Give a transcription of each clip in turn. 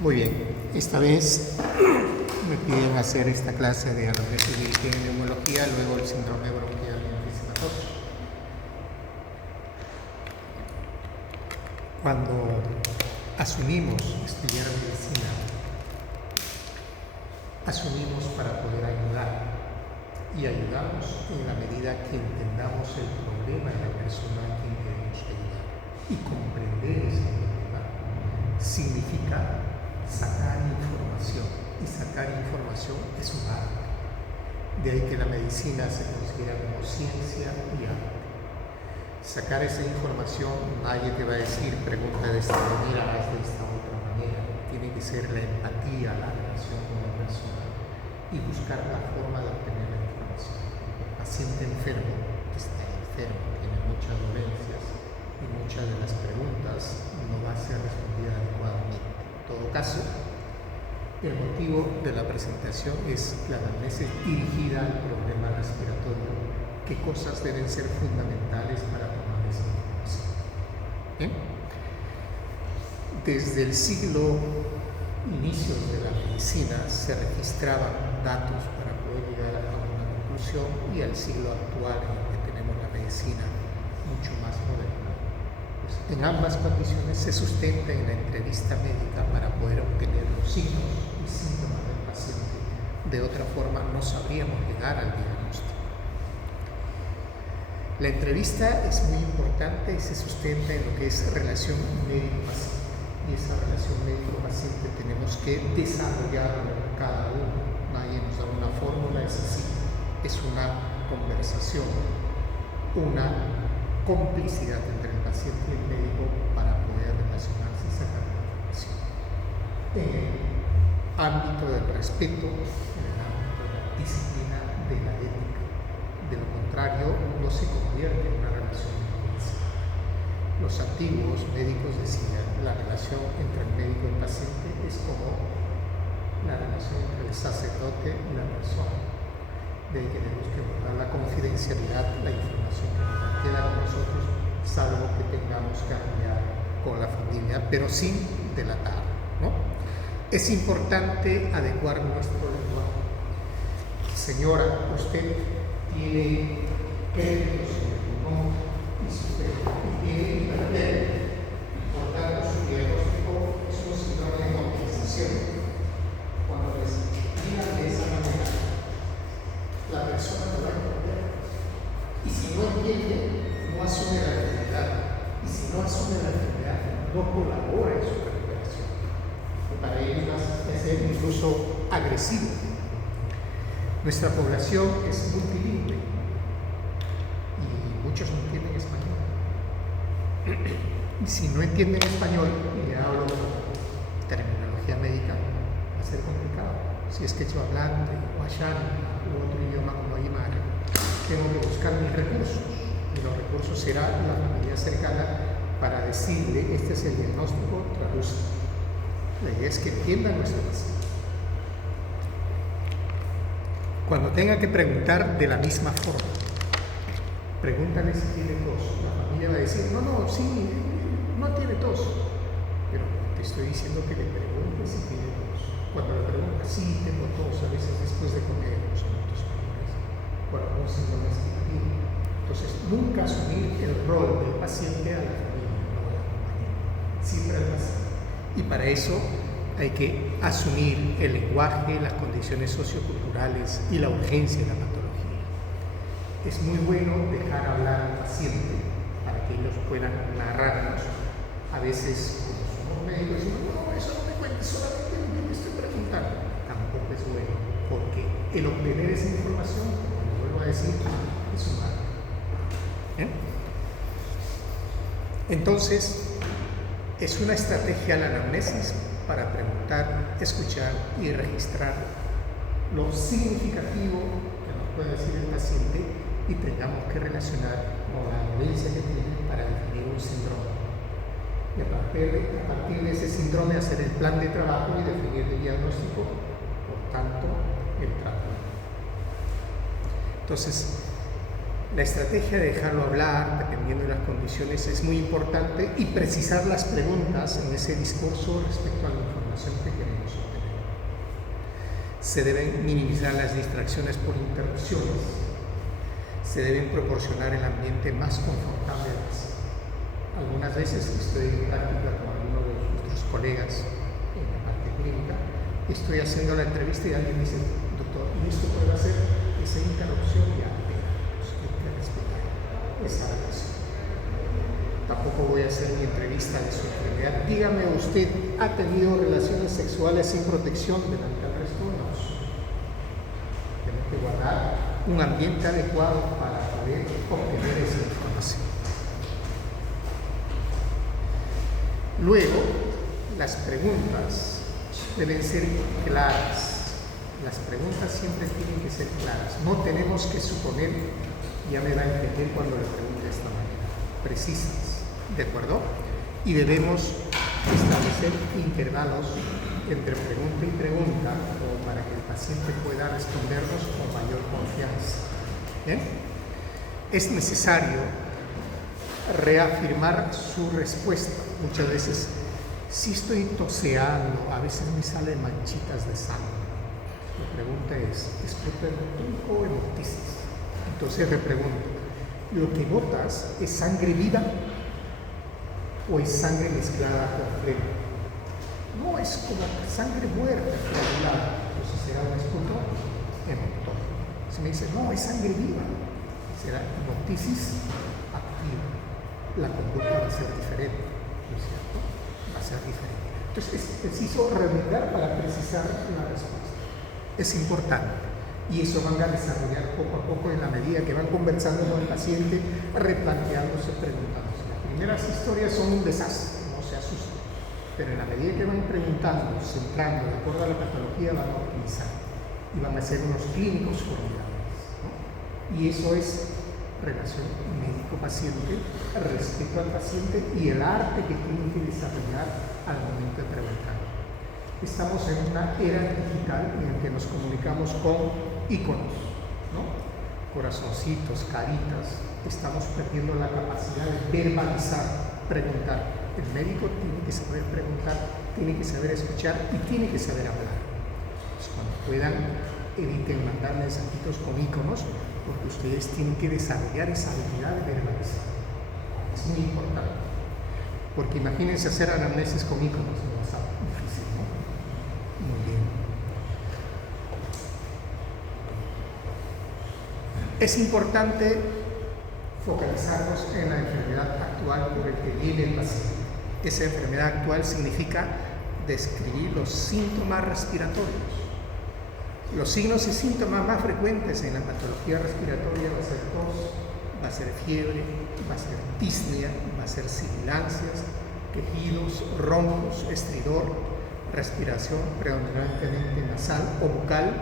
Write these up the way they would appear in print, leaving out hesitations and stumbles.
Muy bien, esta vez me piden hacer esta clase de anamnesis de higiene y neumología, luego el síndrome bronquial enfisematoso. Cuando asumimos estudiar medicina, asumimos para poder ayudar y ayudamos en la medida que entendamos el problema de la persona a quien queremos ayudar. Y comprender ese problema significa sacar información, y sacar información es un arte. De ahí que la medicina se considera como ciencia y arte. Sacar esa información, nadie te va a decir, pregunta de esta manera, haz de esta otra manera. Tiene que ser la empatía, la relación con la persona y buscar la forma de obtener la información. El paciente enfermo, que está enfermo, tiene muchas dolencias y muchas de las preguntas no va a ser respondida adecuadamente. En todo caso, el motivo de la presentación es la anamnesis dirigida al problema respiratorio. ¿Qué cosas deben ser fundamentales para tomar esa información? ¿Bien? Desde el siglo inicios de la medicina se registraban datos para poder llegar a una conclusión, y al siglo actual en el que tenemos la medicina mucho más moderna, pues en ambas condiciones se sustenta en la entrevista médica para poder obtener los signos y síntomas del paciente. De otra forma no sabríamos llegar al diagnóstico. La entrevista es muy importante y se sustenta en lo que es relación médico-paciente. Y esa relación médico-paciente tenemos que desarrollarla cada uno. Nadie nos da una fórmula, es así. Es una conversación, una complicidad entre el paciente y el médico para poder relacionarse y sacar la información. En el ámbito del respeto, en el ámbito de la disciplina, de la ética. De lo contrario, no se convierte en una relación de confianza. Los antiguos médicos decían, la relación entre el médico y el paciente es como la relación entre el sacerdote y la persona. De ahí que tenemos que guardar la confidencialidad, la información que nos queda con nosotros, salvo que tengamos que hablar con la familia, pero sin delatar, ¿no? Es importante adecuar nuestro lenguaje. Señora, usted tiene créditos en el pulmón y tiene hipertermia. Por tanto, su diagnóstico es un síndrome de compensación. Cuando les digan de esa manera, la persona no va a entender. Y si no entiende, no asume la enfermedad. Y si no asume la enfermedad, no colabora en su recuperación. Y para ello es ser incluso agresivo. Nuestra población es multilingüe y muchos no entienden español. Y si no entienden español y le hablo terminología médica, va a ser complicado. Si es quechua hablante, o ashani, u otro idioma como aymara, tengo que buscar mis recursos. Y los recursos será la familia cercana para decirle, este es el diagnóstico, traduzca. La idea es que entiendan nuestra paciente. Cuando tenga que preguntar de la misma forma, pregúntale si tiene tos. La familia va a decir, no, sí, no tiene tos. Pero te estoy diciendo que le preguntes si tiene tos. Cuando le preguntas, sí, tengo tos, a veces después de comer, son tos mayores, por algún síndrome respiratorio. Entonces, nunca asumir el rol del paciente a la familia, no a la compañía. Siempre al paciente. Y para eso hay que asumir el lenguaje, las condiciones socioculturales y la urgencia de la patología. Es muy bueno dejar hablar al paciente para que ellos puedan narrarnos. A veces, como somos médicos, decimos, no, eso no me cuentes, solamente lo que te estoy preguntando. Tampoco es bueno, porque el obtener esa información, como les vuelvo a decir, es un arte. Entonces, es una estrategia la anamnesis para preguntar, escuchar y registrar lo significativo que nos puede decir el paciente y tengamos que relacionar con la dolencia que tiene para definir un síndrome. Y a partir de ese síndrome hacer el plan de trabajo y definir el diagnóstico, por tanto, el tratamiento. Entonces, La estrategia de dejarlo hablar, dependiendo de las condiciones, es muy importante, y precisar las preguntas en ese discurso respecto a la información que queremos obtener. Se deben minimizar las distracciones por interrupciones. Se deben proporcionar el ambiente más confortable. Algunas veces estoy en práctica con alguno de nuestros colegas en la parte clínica, estoy haciendo la entrevista y alguien dice: doctor, ¿y esto puede hacer esa interrupción? Ya, hay que respetar esa relación. Tampoco voy a hacer mi entrevista de su enfermedad. Dígame, ¿usted ha tenido relaciones sexuales sin protección delante del resto? No. Tenemos que guardar un ambiente adecuado para poder obtener esa información. Luego, las preguntas deben ser claras. Las preguntas siempre tienen que ser claras. No tenemos que suponer, ya me va a entender cuando le pregunte de esta manera, precisas, ¿de acuerdo? Y debemos establecer intervalos entre pregunta y pregunta, o para que el paciente pueda respondernos con mayor confianza. ¿Bien? Es necesario reafirmar su respuesta. Muchas veces, si estoy toseando, a veces me salen manchitas de sangre. La pregunta es fruto hemorrágico o hemoptisis? Entonces le pregunto, ¿lo que notas es sangre viva o es sangre mezclada con flema? No, es como sangre muerta, coagulada. Entonces será un esputo hemoptógeno. Si me dice, no, es sangre viva, será hemoptisis activa. La conducta va a ser diferente, ¿no es cierto? Va a ser diferente. Entonces es preciso remediar para precisar la respuesta. Es importante. Y eso van a desarrollar poco a poco en la medida que van conversando con el paciente, replanteándose, preguntándose. Las primeras historias son un desastre, no se asusten. Pero en la medida que van preguntando, centrando, de acuerdo a la patología, van a optimizar. Y van a ser unos clínicos formidables, ¿no? Y eso es relación médico-paciente, respeto al paciente y el arte que tienen que desarrollar al momento de preguntar. Estamos en una era digital en la que nos comunicamos con iconos, ¿no? Corazoncitos, caritas. Estamos perdiendo la capacidad de verbalizar, preguntar. El médico tiene que saber preguntar, tiene que saber escuchar y tiene que saber hablar. Pues cuando puedan, eviten mandar mensajitos con iconos, porque ustedes tienen que desarrollar esa habilidad de verbalizar. Es muy importante. Porque imagínense hacer anamnesis con iconos en WhatsApp. Difícil, ¿no? Muy bien. Es importante focalizarnos en la enfermedad actual por el que viene el paciente. Esa enfermedad actual significa describir los síntomas respiratorios. Los signos y síntomas más frecuentes en la patología respiratoria va a ser tos, va a ser fiebre, va a ser disnea, va a ser sibilancias, quejidos, roncos, estridor, respiración predominantemente nasal o bucal,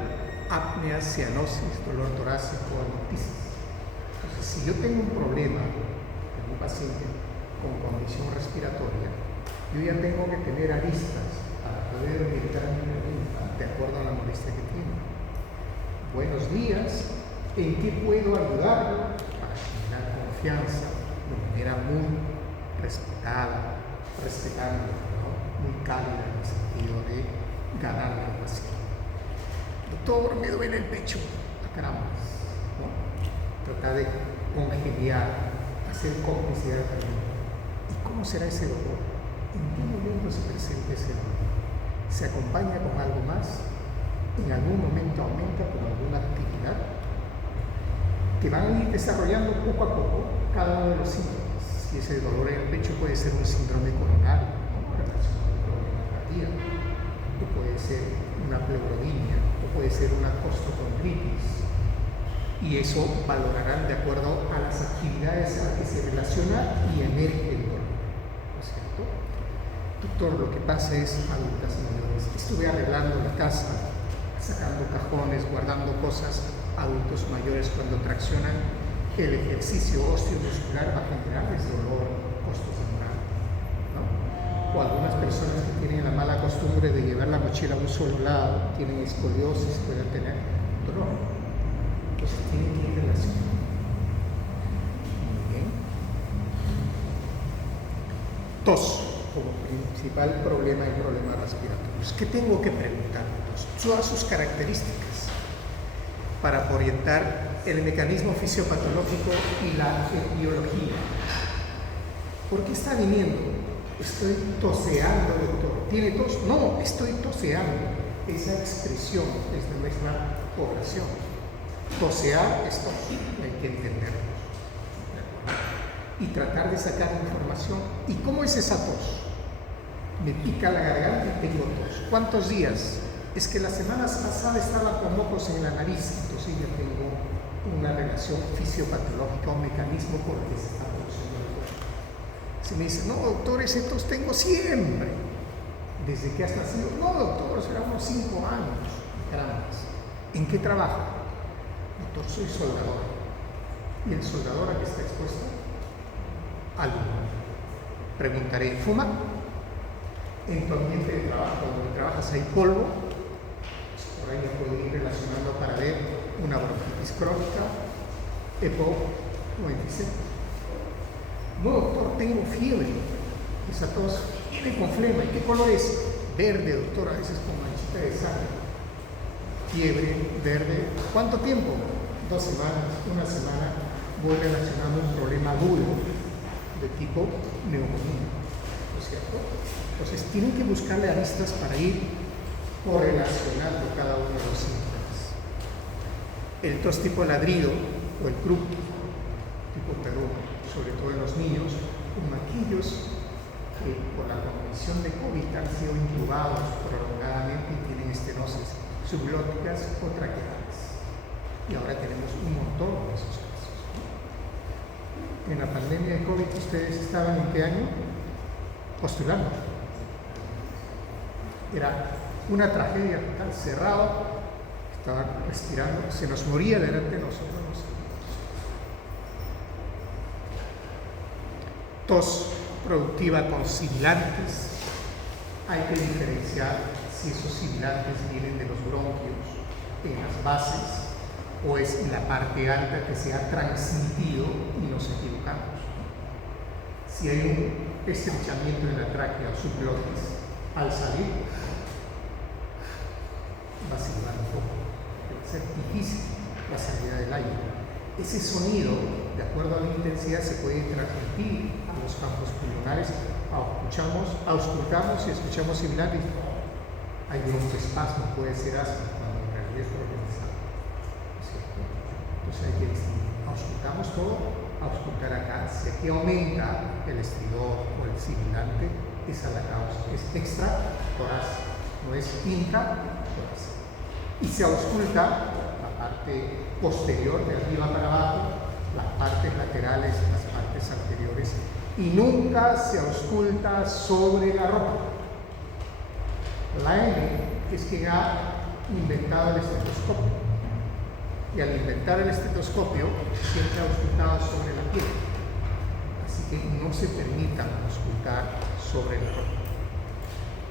apnea, cianosis, dolor torácico, hemoptisis. Entonces, si yo tengo un problema en un paciente con condición respiratoria, yo ya tengo que tener aristas para poder orientar mi pregunta de acuerdo a la molestia que tiene. Buenos días, ¿en qué puedo ayudarlo? Para generar confianza de manera muy respetada, respetando, ¿no? Muy cálida en el sentido de ganarle al paciente. Doctor, me duele el pecho. A caramba, ¿no? Tratar de congeniar, hacer complicidad también. ¿Y cómo será ese dolor? ¿En qué momento se presenta ese dolor? ¿Se acompaña con algo más? ¿En algún momento aumenta con alguna actividad? Que van a ir desarrollando poco a poco cada uno de los síntomas. Si ese dolor en el pecho puede ser un síndrome coronario, ¿no? Relacionado con problema cardíaco, o puede ser una pleurodinia, o puede ser una costocondritis. Y eso valorarán de acuerdo a las actividades a las que se relaciona y emerge el dolor, ¿no es cierto? Doctor, lo que pasa es adultas mayores. Estuve arreglando la casa, sacando cajones, guardando cosas. Adultos mayores, cuando traccionan, el ejercicio osteomuscular va a generarles dolor, costos de moral, ¿no? O algunas personas que tienen la mala costumbre de llevar la mochila a un solo lado, tienen escoliosis, pueden tener dolor. Entonces tienen que ir relacionando. tos como principal problema en problemas respiratorios. ¿Qué tengo que preguntar? Todas sus características para orientar el mecanismo fisiopatológico y la etiología. ¿Por qué está viniendo? Estoy toseando, doctor. ¿Tiene tos? No, estoy toseando. Esa expresión es de nuestra oración. Tosear es tos, hay que entenderlo. Y tratar de sacar información. ¿Y cómo es esa tos? Me pica la garganta y tengo tos. ¿Cuántos días? Es que la semana pasada estaba con mocos en la nariz, entonces ya tengo una relación fisiopatológica, un mecanismo por el que se está produciendo el tos. Si me dice, no doctor, ese tos tengo siempre. ¿Desde que has nacido? No doctor, será unos 5 años. Carambas. ¿En qué trabaja? Doctor, soy soldador. ¿Y el soldador a qué está expuesto? Al humo. Preguntaré, ¿fuma? En tu ambiente de trabajo, donde trabajas hay polvo, pues por ahí me puedo ir relacionando para ver una bronquitis crónica, EPOC o enfisema. No, doctor, tengo fiebre. Esa tos, tengo flema. ¿Y qué color es? Verde, doctor, a veces con manchita de sangre. Fiebre, verde. ¿Cuánto tiempo? 2 semanas, 1 semana. Voy relacionando un problema agudo de tipo neumonía, ¿no es cierto? Entonces tienen que buscarle aristas para ir correlacionando cada uno de los síntomas. El tos tipo ladrido o el croup tipo Perú, sobre todo en los niños, con aquellos que por la condición de COVID han sido intubados prolongadamente y tienen estenosis subglóticas o traqueales. Y ahora tenemos un montón de esos casos. En la pandemia de COVID, ¿ustedes estaban en qué año? Postulando. Era una tragedia total, cerrado, estaba respirando, se nos moría delante de nosotros. Tos productiva con sibilantes. Hay que diferenciar si esos sibilantes vienen de los bronquios en las bases o es en la parte alta que se ha transmitido y nos equivocamos. Si hay un estrechamiento de la tráquea o subglotis al salir, va a silbar un poco, va a ser difícil la salida del aire. Ese sonido, de acuerdo a la intensidad, se puede transmitir a los campos pulmonares. Auscultamos y escuchamos sibilantes. Hay broncoespasmo, puede ser asma, cuando en realidad es organizado. Entonces hay que distinguir. Auscultamos todo, auscultar acá. Si aquí aumenta el estridor o el sibilante, esa es la causa. Es extratorácico, no es intratorácico. Y se ausculta la parte posterior, de arriba para abajo, las partes laterales, las partes anteriores, y nunca se ausculta sobre la ropa. La M es quien ha inventado el estetoscopio. Y al inventar el estetoscopio, siempre ha auscultado sobre la piel. Así que no se permita auscultar sobre la ropa.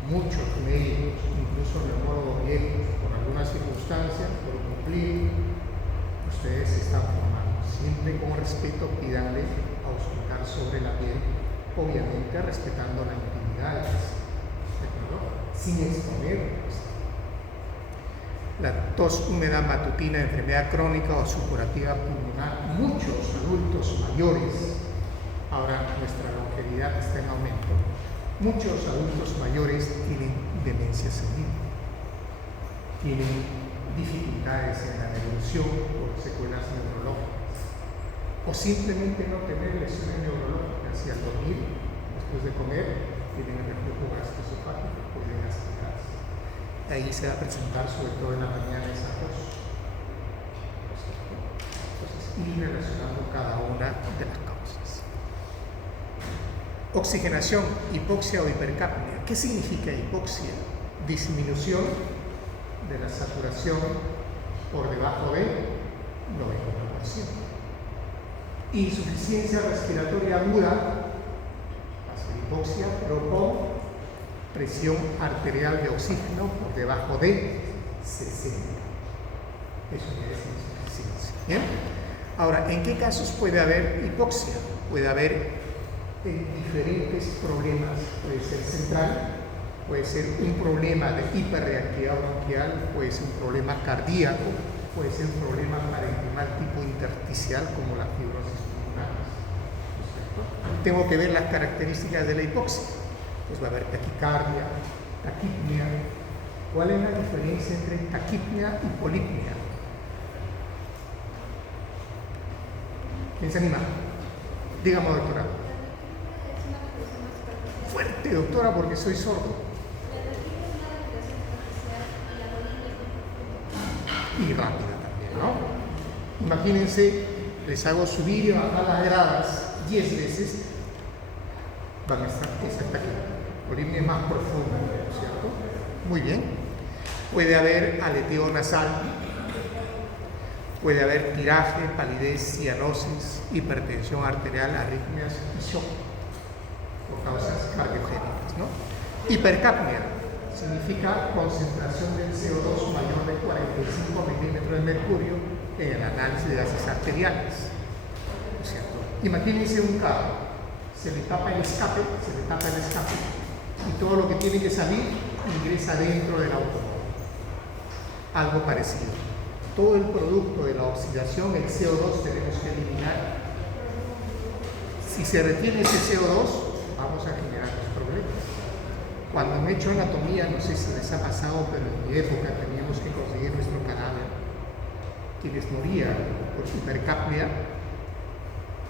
Muchos médicos, incluso neumólogos viejos, por algunas circunstancias, por cumplir, ustedes se están formando. Siempre con respeto pídanle auscultar sobre la piel, obviamente respetando la intimidad, sin exponer. La tos húmeda matutina, enfermedad crónica o supurativa pulmonar. Muchos adultos mayores, ahora nuestra longevidad está en aumento, muchos adultos mayores tienen demencia senil, tienen dificultades en la evolución por secuelas neurológicas, o simplemente no tener lesiones neurológicas y al dormir, después de comer, tienen el reflujo gastroesofágico, pueden aspirarse. Ahí se va a presentar sobre todo en la mañana esa tos. Entonces, ir relacionando cada una de las causas. Oxigenación, hipoxia o hipercapnia. ¿Qué significa hipoxia? Disminución de la saturación por debajo de 90%. Insuficiencia respiratoria aguda, va a ser hipoxia, pero con presión arterial de oxígeno por debajo de 60. Eso ya es insuficiencia. ¿Bien? Ahora, ¿en qué casos puede haber hipoxia? Puede haber diferentes problemas. Puede ser central, puede ser un problema de hiperreactividad bronquial, puede ser un problema cardíaco, puede ser un problema parenquimal tipo intersticial como la fibrosis pulmonar. Tengo que ver las características de la hipoxia. Pues va a haber taquicardia, taquipnea. ¿Cuál es la diferencia entre taquipnea y polipnea? ¿Quién se anima? Dígame, doctora. Fuerte, doctora, porque soy sordo. Y rápida también, ¿no? Imagínense, les hago subir y bajar las gradas 10 veces, van a estar hasta aquí. Polipnea es más profunda, ¿cierto? Muy bien. Puede haber aleteo nasal, puede haber tiraje, palidez, cianosis, hipertensión arterial, arritmias y shock por causas cardiogénicas, ¿no? Hipercapnia significa concentración del CO2 mayor de 45 milímetros de mercurio en el análisis de gases arteriales, ¿no es cierto? Imagínense un carro, se le tapa el escape, y todo lo que tiene que salir ingresa dentro del automóvil. Algo parecido. Todo el producto de la oxidación, el CO2, tenemos que eliminar. Si se retiene ese CO2, vamos a generar los problemas. Cuando me he hecho anatomía, no sé si les ha pasado, pero en mi época teníamos que conseguir nuestro cadáver. Quienes morían por hipercapnia,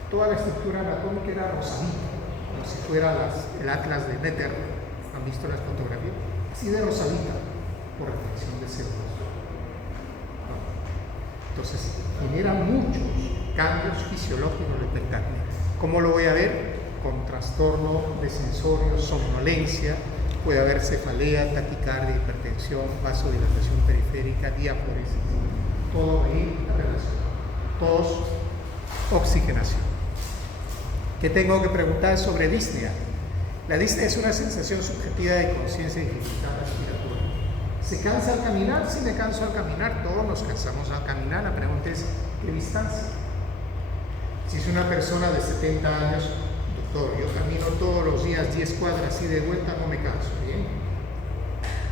toda la estructura anatómica era rosadita, como si fuera el atlas de Netter. ¿Han visto las fotografías? Así de rosadita, por retención de CO2. Entonces, genera muchos cambios fisiológicos de hipercapnia. ¿Cómo lo voy a ver? Con trastorno de sensorio, somnolencia, puede haber cefalea, taquicardia, hipertensión, vasodilatación periférica, diaforesis. Todo ahí relacionado. Todos oxigenación. ¿Qué tengo que preguntar sobre disnea? La disnea es una sensación subjetiva de conciencia y dificultad respiratoria. ¿Se cansa al caminar? Sí, me canso al caminar. Todos nos cansamos al caminar. La pregunta es, ¿qué distancia? Si es una persona de 70 años, doctor, yo camino todos los días 10 cuadras y de vuelta no me canso, ¿bien?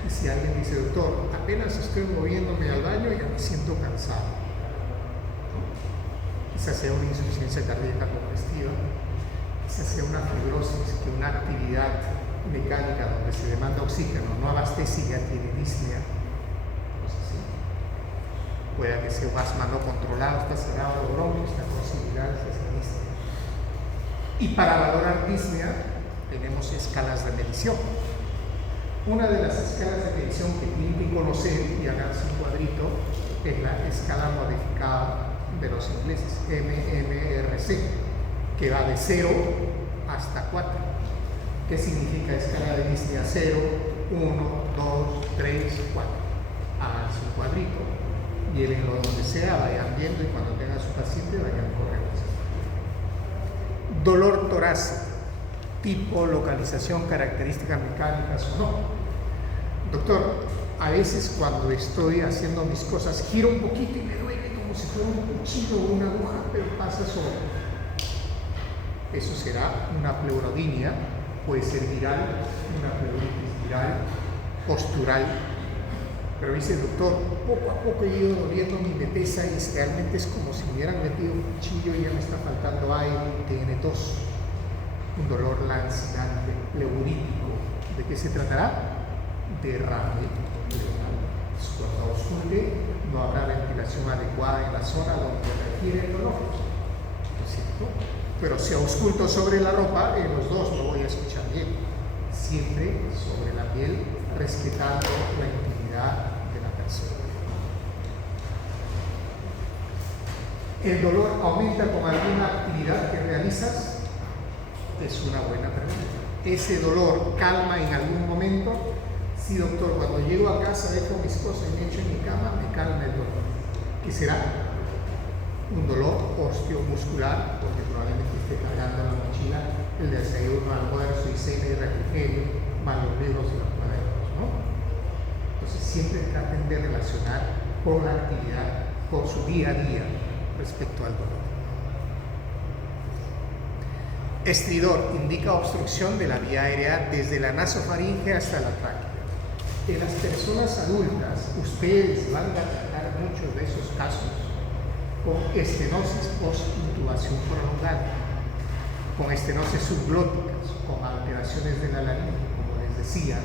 Y si alguien dice, doctor, apenas estoy moviéndome al baño y ya me siento cansado, ¿no? Quizás sea una insuficiencia cardíaca congestiva, quizás sea una fibrosis, que una actividad mecánica donde se demanda oxígeno no abastece y ya tiene disnea, cosas así. Puede que sea un asma no controlado, está cerrado los bronquios, está considerado esa disnea. Y para valorar disnea tenemos escalas de medición. Una de las escalas de medición que tienen que conocer y hacerse un cuadrito es la escala modificada de los ingleses, MMRC, que va de 0 hasta 4. ¿Qué significa escala de disnea? 0, 1, 2, 3, 4. Hagan su cuadrito, llévenlo donde sea, vayan viendo y cuando tengan su paciente vayan corriendo. Dolor torácico, tipo, localización, características mecánicas o no. Doctor, a veces cuando estoy haciendo mis cosas giro un poquito y me duele como si fuera un cuchillo o una aguja, pero pasa solo. Eso será una pleurodinia, puede ser viral, una pleuritis viral, postural. Pero dice, doctor, poco a poco he ido doliendo, me pesa y realmente es como si me hubieran metido un cuchillo y ya me está faltando aire, tiene tos, un dolor lancinante, pleurítico. ¿De qué se tratará? Derrame pleural. Cuando ausculte, no habrá ventilación adecuada en la zona donde requiere el dolor, ¿no es cierto? Pero si ausculto sobre la ropa, en los dos lo voy a escuchar bien. Siempre sobre la piel, respetando la intimidad de la persona. ¿El dolor aumenta con alguna actividad que realizas? Es una buena pregunta. ¿Ese dolor calma en algún momento? Sí, doctor, cuando llego a casa, dejo mis cosas y me echo en mi cama, me calma el dolor. ¿Qué será? Un dolor osteomuscular, porque probablemente esté cargando en la mochila el desayuno, almuerzo y cena y refrigerio, más los libros y los cuadernos, ¿no? Entonces siempre traten de relacionar con la actividad, con su día a día respecto al dolor. Estridor indica obstrucción de la vía aérea desde la nasofaringe hasta la tráquea. En las personas adultas, ustedes van a tratar muchos de esos casos con estenosis post-intubación prolongada, con estenosis subglóticas, con alteraciones de la laringe, como les decía.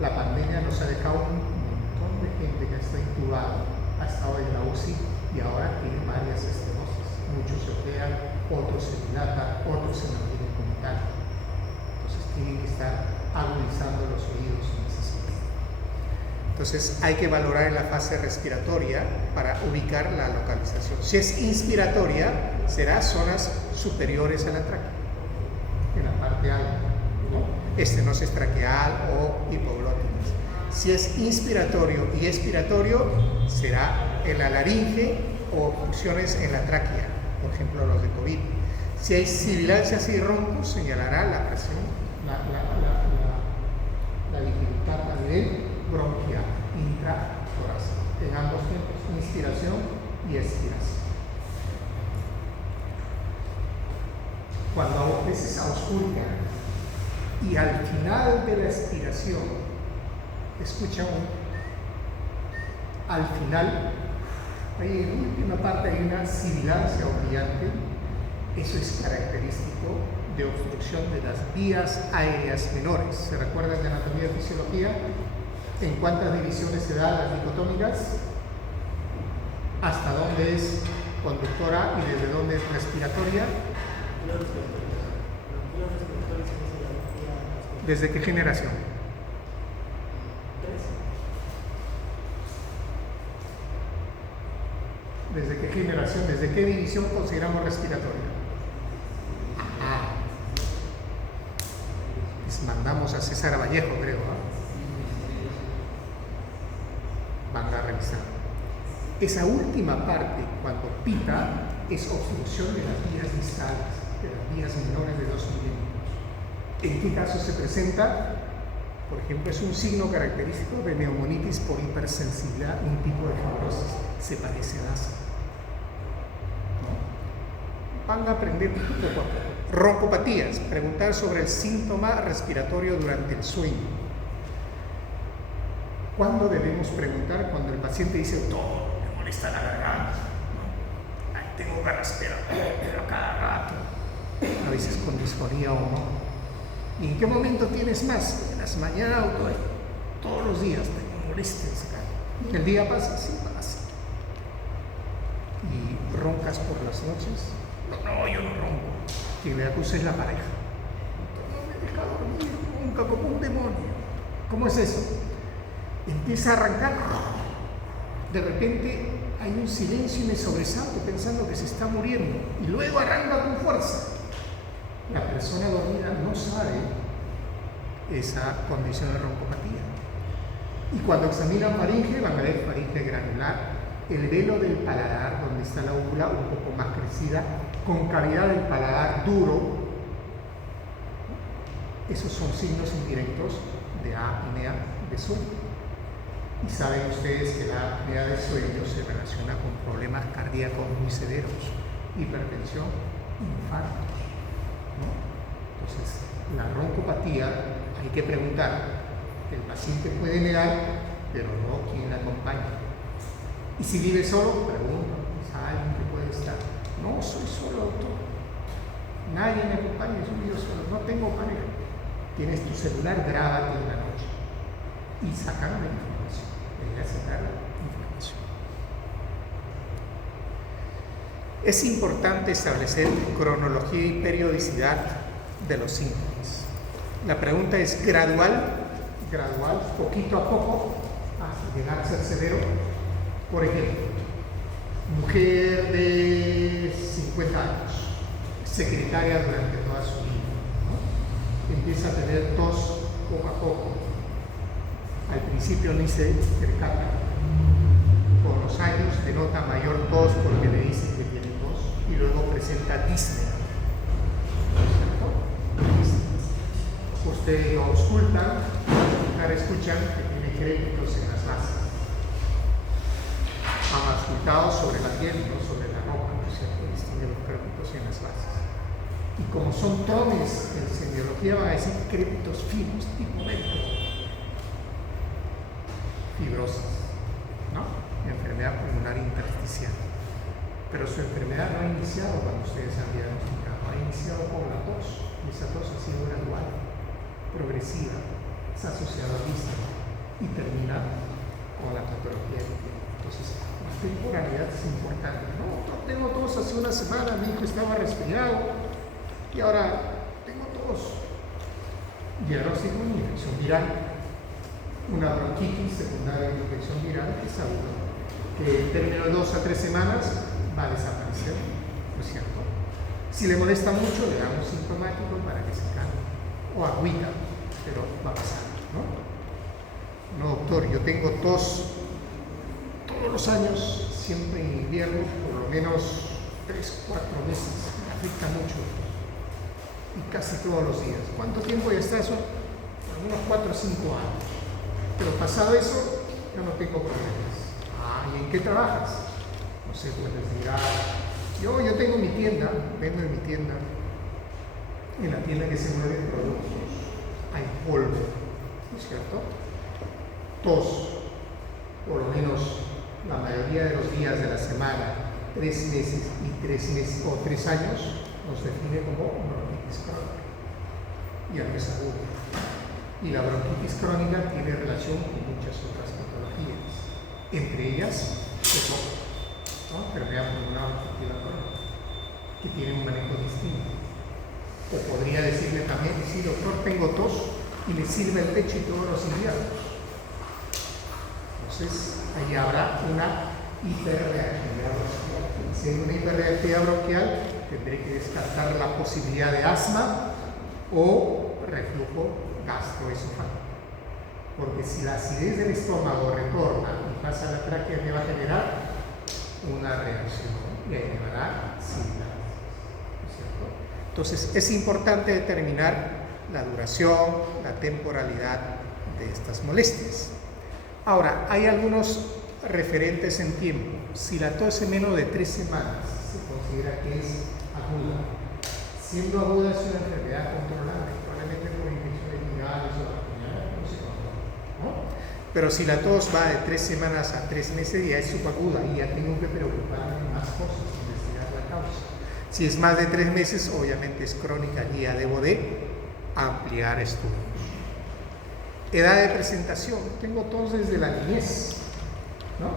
La pandemia nos ha dejado un montón de gente que está intubada, ha estado en la UCI y ahora tiene varias estenosis. Muchos se operan, otros se dilatan, otros se mantienen como tal. Entonces tienen que estar agudizando los oídos en ese sentido. Entonces hay que valorar en la fase respiratoria para ubicar la localización. Si es inspiratoria, será zonas superiores a la tráquea, en la parte alta, ¿no? Estenosis traqueal o hipoglóticas. Si es inspiratorio y expiratorio, será en la laringe o obstrucciones en la tráquea, por ejemplo los de COVID. Si hay sibilancias y roncos, señalará la presión, la dificultad a nivel bronquial, intratorácico, en ambos tiempos, inspiración y expiración. Cuando a veces auscultan y al final de la expiración escuchan al final, ahí en la última parte hay una sibilancia o brillante. Eso es característico de obstrucción de las vías aéreas menores. ¿Se recuerdan de anatomía y fisiología? ¿En cuántas divisiones se dan las dicotómicas? ¿Hasta dónde es conductora y desde dónde es respiratoria? ¿Desde qué generación? ¿Desde qué generación? ¿Desde qué división consideramos respiratoria? Les mandamos a César Vallejo, creo, ¿no? Van a revisar. Esa última parte, cuando pita, es obstrucción de las vías distales, de las vías menores de 2 milímetros. ¿En qué caso se presenta? Por ejemplo, es un signo característico de neumonitis por hipersensibilidad, un tipo de fibrosis. Se parece a asma. Van a aprender poco a poco. Roncopatías, preguntar sobre el síntoma respiratorio durante el sueño. ¿Cuándo debemos preguntar? Cuando el paciente dice, todo me molesta la garganta, ¿no? Ay, tengo que respirar a cada rato, a veces con disfonía o no. ¿Y en qué momento tienes más? En las mañanas o todos los días te molestas acá. ¿El día pasa? Sí, pasa. ¿Y roncas por las noches? No, yo no ronco. Quien le acusa es la pareja. No me deja dormir nunca, como un demonio. ¿Cómo es eso? Empieza a arrancar. De repente hay un silencio y me sobresalto pensando que se está muriendo. Y luego arranca con fuerza. La persona dormida no sabe esa condición de roncopatía. Y cuando examinan faringe, van a ver faringe granular, el velo del paladar, donde está la úvula un poco más crecida, concavidad del paladar duro. Esos son signos indirectos de apnea de sueño. Y saben ustedes que la apnea de sueño se relaciona con problemas cardíacos muy severos, hipertensión, infartos, ¿no? Entonces, la roncopatía hay que preguntar. El paciente puede negar, pero no quien la acompaña. Y si vive solo, pregunta, ¿es alguien que puede estar? No, soy solo, doctor. Nadie me acompaña, yo vivo solo, no tengo pareja. Tienes tu celular, grábate en la noche y sacar la información. Debería sacar la información. Es importante establecer cronología y periodicidad de los síntomas. La pregunta es gradual, poquito a poco, hasta llegar a ser severo. Por ejemplo, mujer de 50 años, secretaria durante toda su vida, ¿no? Empieza a tener tos poco a poco. Al principio ni se percata. Con los años denota mayor tos porque le dicen que tiene tos y luego presenta disnea. Ustedes lo auscultan, escuchan que tiene créditos en las bases. Han auscultado sobre la piel, no sobre la ropa, ¿no es cierto? Distingue los créditos en las bases. Y como son trones, en semiología van a decir crépitos finos, tipo médico. Fibrosis, ¿no? Enfermedad pulmonar intersticial. Pero su enfermedad no ha iniciado cuando ustedes han diagnosticado, ha iniciado por la tos. Y esa tos ha sido gradual, progresiva, es asociada al istmo y termina con la patología que tiene. Entonces, la temporalidad es importante. No tengo tos hace una semana, mi hijo estaba resfriado y ahora tengo tos. Diagnóstico de infección viral, una bronquitis secundaria de infección viral que es aguda, que en términos de 2 a 3 semanas va a desaparecer, ¿no es cierto? Si le molesta mucho, le damos sintomático para que se calme, o agüita, pero va a pasar, ¿no? No, doctor, yo tengo tos todos los años, siempre en invierno, por lo menos 3 o 4 meses, me afecta mucho, y casi todos los días. ¿Cuánto tiempo ya está eso? Unos 4 o 5 años. Pero pasado eso, yo no tengo problemas. ¿Y en qué trabajas? No sé, puedes mirar. Yo tengo mi tienda, vendo en mi tienda, en la tienda que se mueven productos. Hay polvo, ¿no es cierto? Tos, por lo menos la mayoría de los días de la semana, 3 meses y 3 meses o 3 años, nos define como bronquitis crónica. Y algo es agudo. Y la bronquitis crónica tiene relación con muchas otras patologías, entre ellas el moco, ¿no? Enfermedad pulmonar obstructiva crónica, que tiene un manejo distinto. O podría decirle también, sí, doctor, tengo tos, y le sirve el pecho y todos los inviernos. Entonces, ahí habrá una hiperreactividad bronquial. Si hay una hiperreactividad bronquial, tendré que descartar la posibilidad de asma o reflujo gastroesofágico. Porque si la acidez del estómago retorna y pasa a la tráquea, me va a generar una reacción y ahí me va a dar síntomas, ¿no es cierto? Entonces, es importante determinar la duración, la temporalidad de estas molestias. Ahora, hay algunos referentes en tiempo. Si la tos es menos de 3 semanas, se considera que es aguda. Siendo aguda es una enfermedad controlable, probablemente por infecciones virales o bacterianas, no se controla, ¿no? Pero si la tos va de 3 semanas a 3 meses, ya es subaguda y ya tengo que preocuparme de más cosas, investigar la causa. Si es más de 3 meses, obviamente es crónica y ya debo de ampliar estudios. Edad de presentación, tengo tos desde la niñez, ¿no?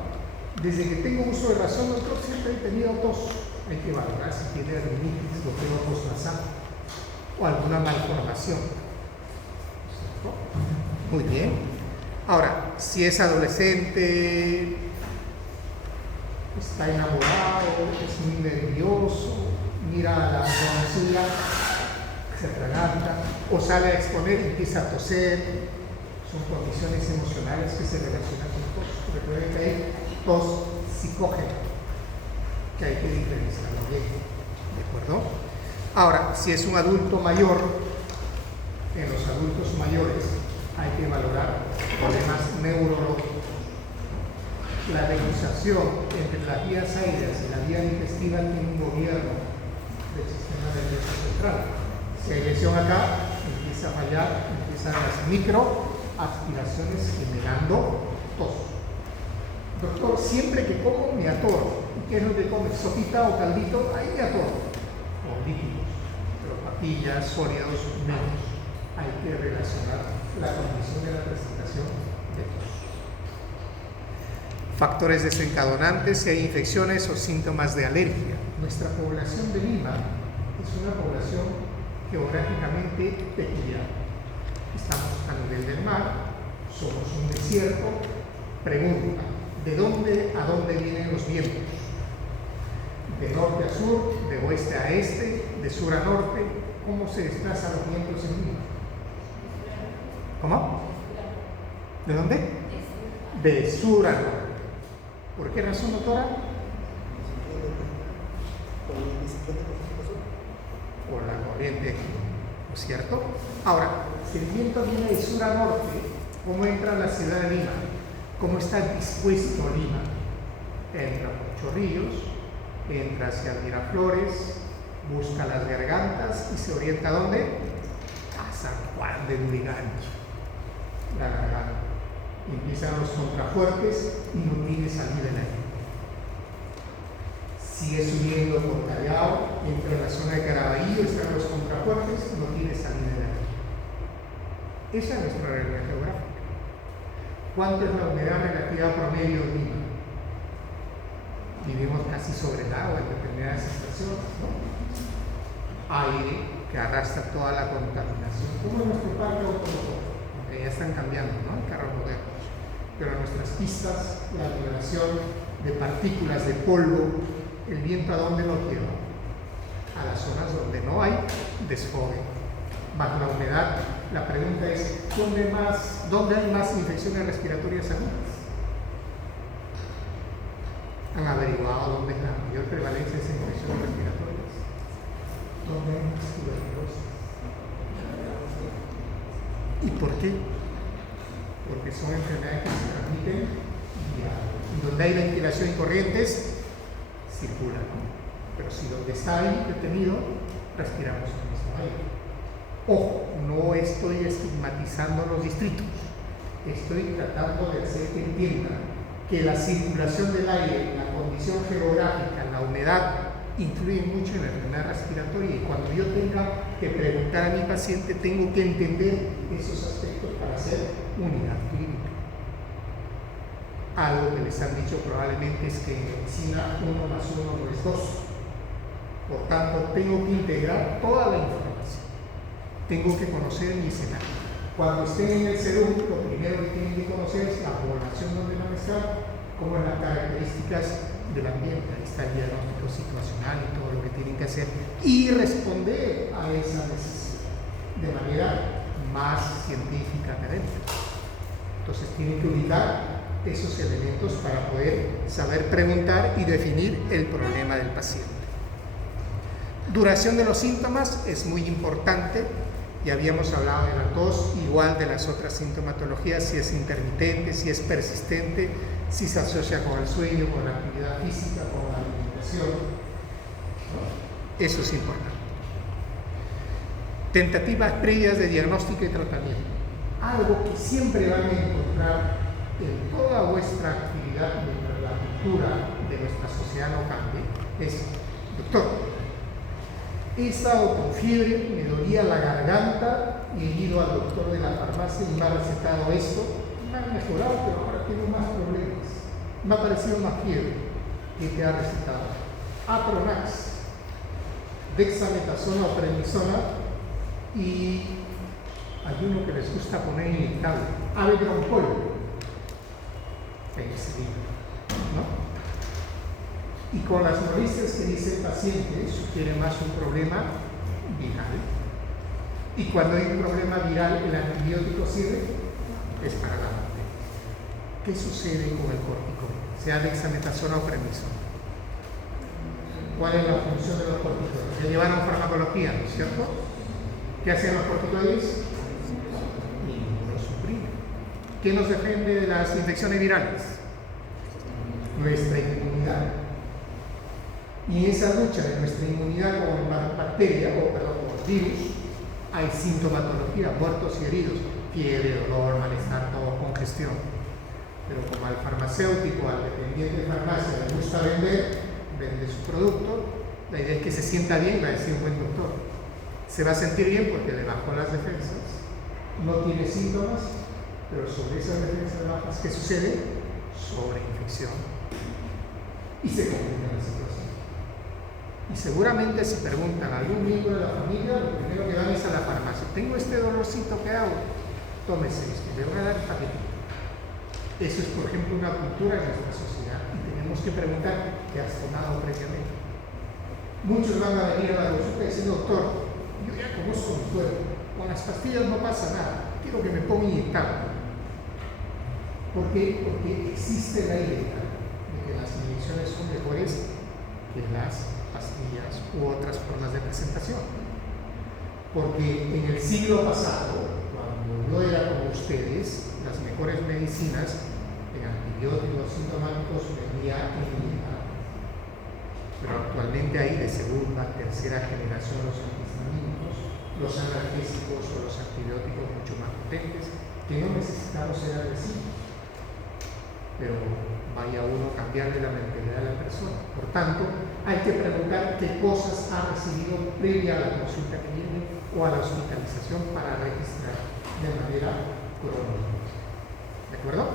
Desde que tengo uso de razón, doctor, siempre he tenido tos. Hay que valorar si tiene rinitis, bloqueo postnasal o alguna malformación. ¿Cierto? Muy bien. Ahora, si es adolescente, está enamorado, es muy nervioso, mira a la doncella, se atraganta, o sale a exponer y empieza a toser, son condiciones emocionales que se relacionan con tos. Recuerden que hay tos psicógena, que hay que diferenciarlo bien, ¿de acuerdo? Ahora, si es un adulto mayor, en los adultos mayores hay que valorar problemas neurológicos. La nebulización entre las vías aéreas y la vía digestiva tiene un gobierno del sistema nervioso central. Si hay lesión acá, empieza a fallar, empiezan las microaspiraciones generando tos. Doctor, siempre que como me atoro. ¿Qué es lo que come? ¿Sopita o caldito? Ahí me atoro. O líquidos. Pero papillas, sólidos, menos. Hay que relacionar la condición de la presentación de tos. Factores desencadenantes, si hay infecciones o síntomas de alergia. Nuestra población de Lima es una población geográficamente peculiar. Estamos a nivel del mar, somos un desierto. Pregunta, ¿de dónde a dónde vienen los vientos? ¿De norte a sur, de oeste a este, de sur a norte? ¿Cómo se desplazan los vientos en Lima? ¿Cómo? ¿De dónde? De sur a norte. ¿Por qué razón, doctora? Por la corriente, ¿no es cierto? Ahora, si el viento viene de sur a norte, ¿cómo entra a la ciudad de Lima? ¿Cómo está dispuesto Lima? Entra por Chorrillos, entra hacia Miraflores, busca las gargantas y se orienta ¿a dónde? A San Juan de Lurigancho, la garganta. Y empiezan los contrafuertes y no tiene salida en ahí. Sigue subiendo por Callao, entra en la zona de Caraballo, están los contrafuertes, no tiene salida en ahí. Esa es nuestra realidad geográfica. ¿Cuánto es la humedad relativa promedio de Lima? Vivimos casi sobre el agua en determinadas estaciones, ¿no? Aire que arrastra toda la contaminación. ¿Cómo es nuestro parque automotor? Aunque ya están cambiando, ¿no? Carros modernos. Pero nuestras pistas, la liberación de partículas de polvo, el viento ¿a dónde nos lleva? A las zonas donde no hay desfogue. Bajo la humedad, la pregunta es, ¿dónde hay más infecciones respiratorias agudas? ¿Han averiguado dónde es la mayor prevalencia de esas infecciones respiratorias? ¿Dónde hay más tuberculosis? ¿Y por qué? Porque son enfermedades que se transmiten y donde hay ventilación y corrientes, circulan, ¿no? Pero si donde está ahí detenido, respiramos el mismo aire. Ojo, no estoy estigmatizando los distritos, estoy tratando de hacer que entiendan que la circulación del aire, la condición geográfica, la humedad, influye mucho en la enfermedad respiratoria y cuando yo tenga que preguntar a mi paciente, tengo que entender esos aspectos para hacer unidad clínica. Algo que les han dicho probablemente es que en medicina 1 más 1 no es 2. Por tanto, tengo que integrar toda la información. Tengo que conocer mi escenario. Cuando estén en el CERUM, lo primero que tienen que conocer es la población donde van a estar, como en las características del ambiente. Ahí está el diagnóstico situacional y todo lo que tienen que hacer y responder a esa necesidad de manera más científica, académica. Entonces tienen que ubicar esos elementos para poder saber preguntar y definir el problema del paciente. Duración de los síntomas es muy importante. Ya habíamos hablado de la tos, igual de las otras sintomatologías, si es intermitente, si es persistente, si se asocia con el sueño, con la actividad física, con la alimentación, ¿no? Eso es importante. Tentativas previas de diagnóstico y tratamiento. Algo que siempre van a encontrar en toda vuestra actividad mientras la cultura de nuestra sociedad no cambie, es, doctor, he estado con fiebre, me dolía la garganta y he ido al doctor de la farmacia y me ha recetado esto, me ha mejorado, pero ahora tengo más problemas. Me ha parecido más fiebre. ¿Qué te ha recetado? Apronax, dexametasona o prednisona y hay uno que les gusta poner inyectable, Avebroncol, penicilina, ¿no? Y con las molestias que dice el paciente, sugiere más un problema viral. Y cuando hay un problema viral, el antibiótico sirve, es para la muerte. ¿Qué sucede con el corticoide? Sea dexametasona o prednisona. ¿Cuál es la función de los corticoides? Ya llevaron farmacología, ¿no es cierto? ¿Qué hacen los corticoides? Inmunosuprimen. ¿Qué nos defiende de las infecciones virales? Nuestra inmunidad. Y en esa lucha de nuestra inmunidad con la bacteria, con el virus, hay sintomatología, muertos y heridos, fiebre, dolor, malestar, todo, congestión. Pero como al farmacéutico, al dependiente de farmacia le gusta vende su producto, la idea es que se sienta bien, va a decir un buen doctor. Se va a sentir bien porque le bajó las defensas, no tiene síntomas, pero sobre esas defensas bajas, ¿qué sucede? Sobreinfección. Y se complica la situación. Y seguramente si preguntan a algún miembro de la familia, lo primero que van es a la farmacia. Tengo este dolorcito, ¿qué hago? Tómese esto, le voy a dar esta pastilla. Eso es, por ejemplo, una cultura en nuestra sociedad y tenemos que preguntar qué has tomado previamente. Muchos van a venir a la consulta diciendo, doctor, yo ya conozco mi cuerpo, con las pastillas no pasa nada, quiero que me ponga inyectable. ¿Por qué? Porque existe la idea de que las inyecciones son mejores que las pastillas u otras formas de presentación. Porque en el siglo pasado, cuando yo era como ustedes, las mejores medicinas en antibióticos sintomáticos venía inyectado. pero actualmente hay de segunda, tercera generación los antihistamínicos, los analgésicos o los antibióticos mucho más potentes, que no necesitamos ser agresivos, pero vaya uno a cambiarle la mentalidad a la persona. Por tanto, hay que preguntar qué cosas ha recibido previa a la consulta que viene o a la hospitalización para registrar de manera cronológica. ¿De acuerdo?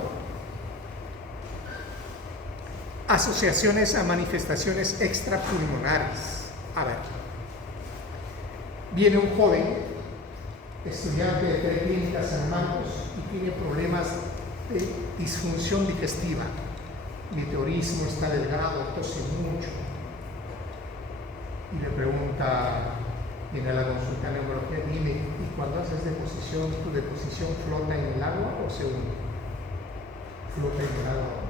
Asociaciones a manifestaciones extrapulmonares. A ver, viene un joven, estudiante de Preclínica San Marcos, y tiene problemas de disfunción digestiva, meteorismo, está delgado, tose mucho, y le pregunta, viene a la consulta de neumología, dime, ¿y cuando haces deposición, tu deposición flota en el agua o se hunde? Flota en el agua.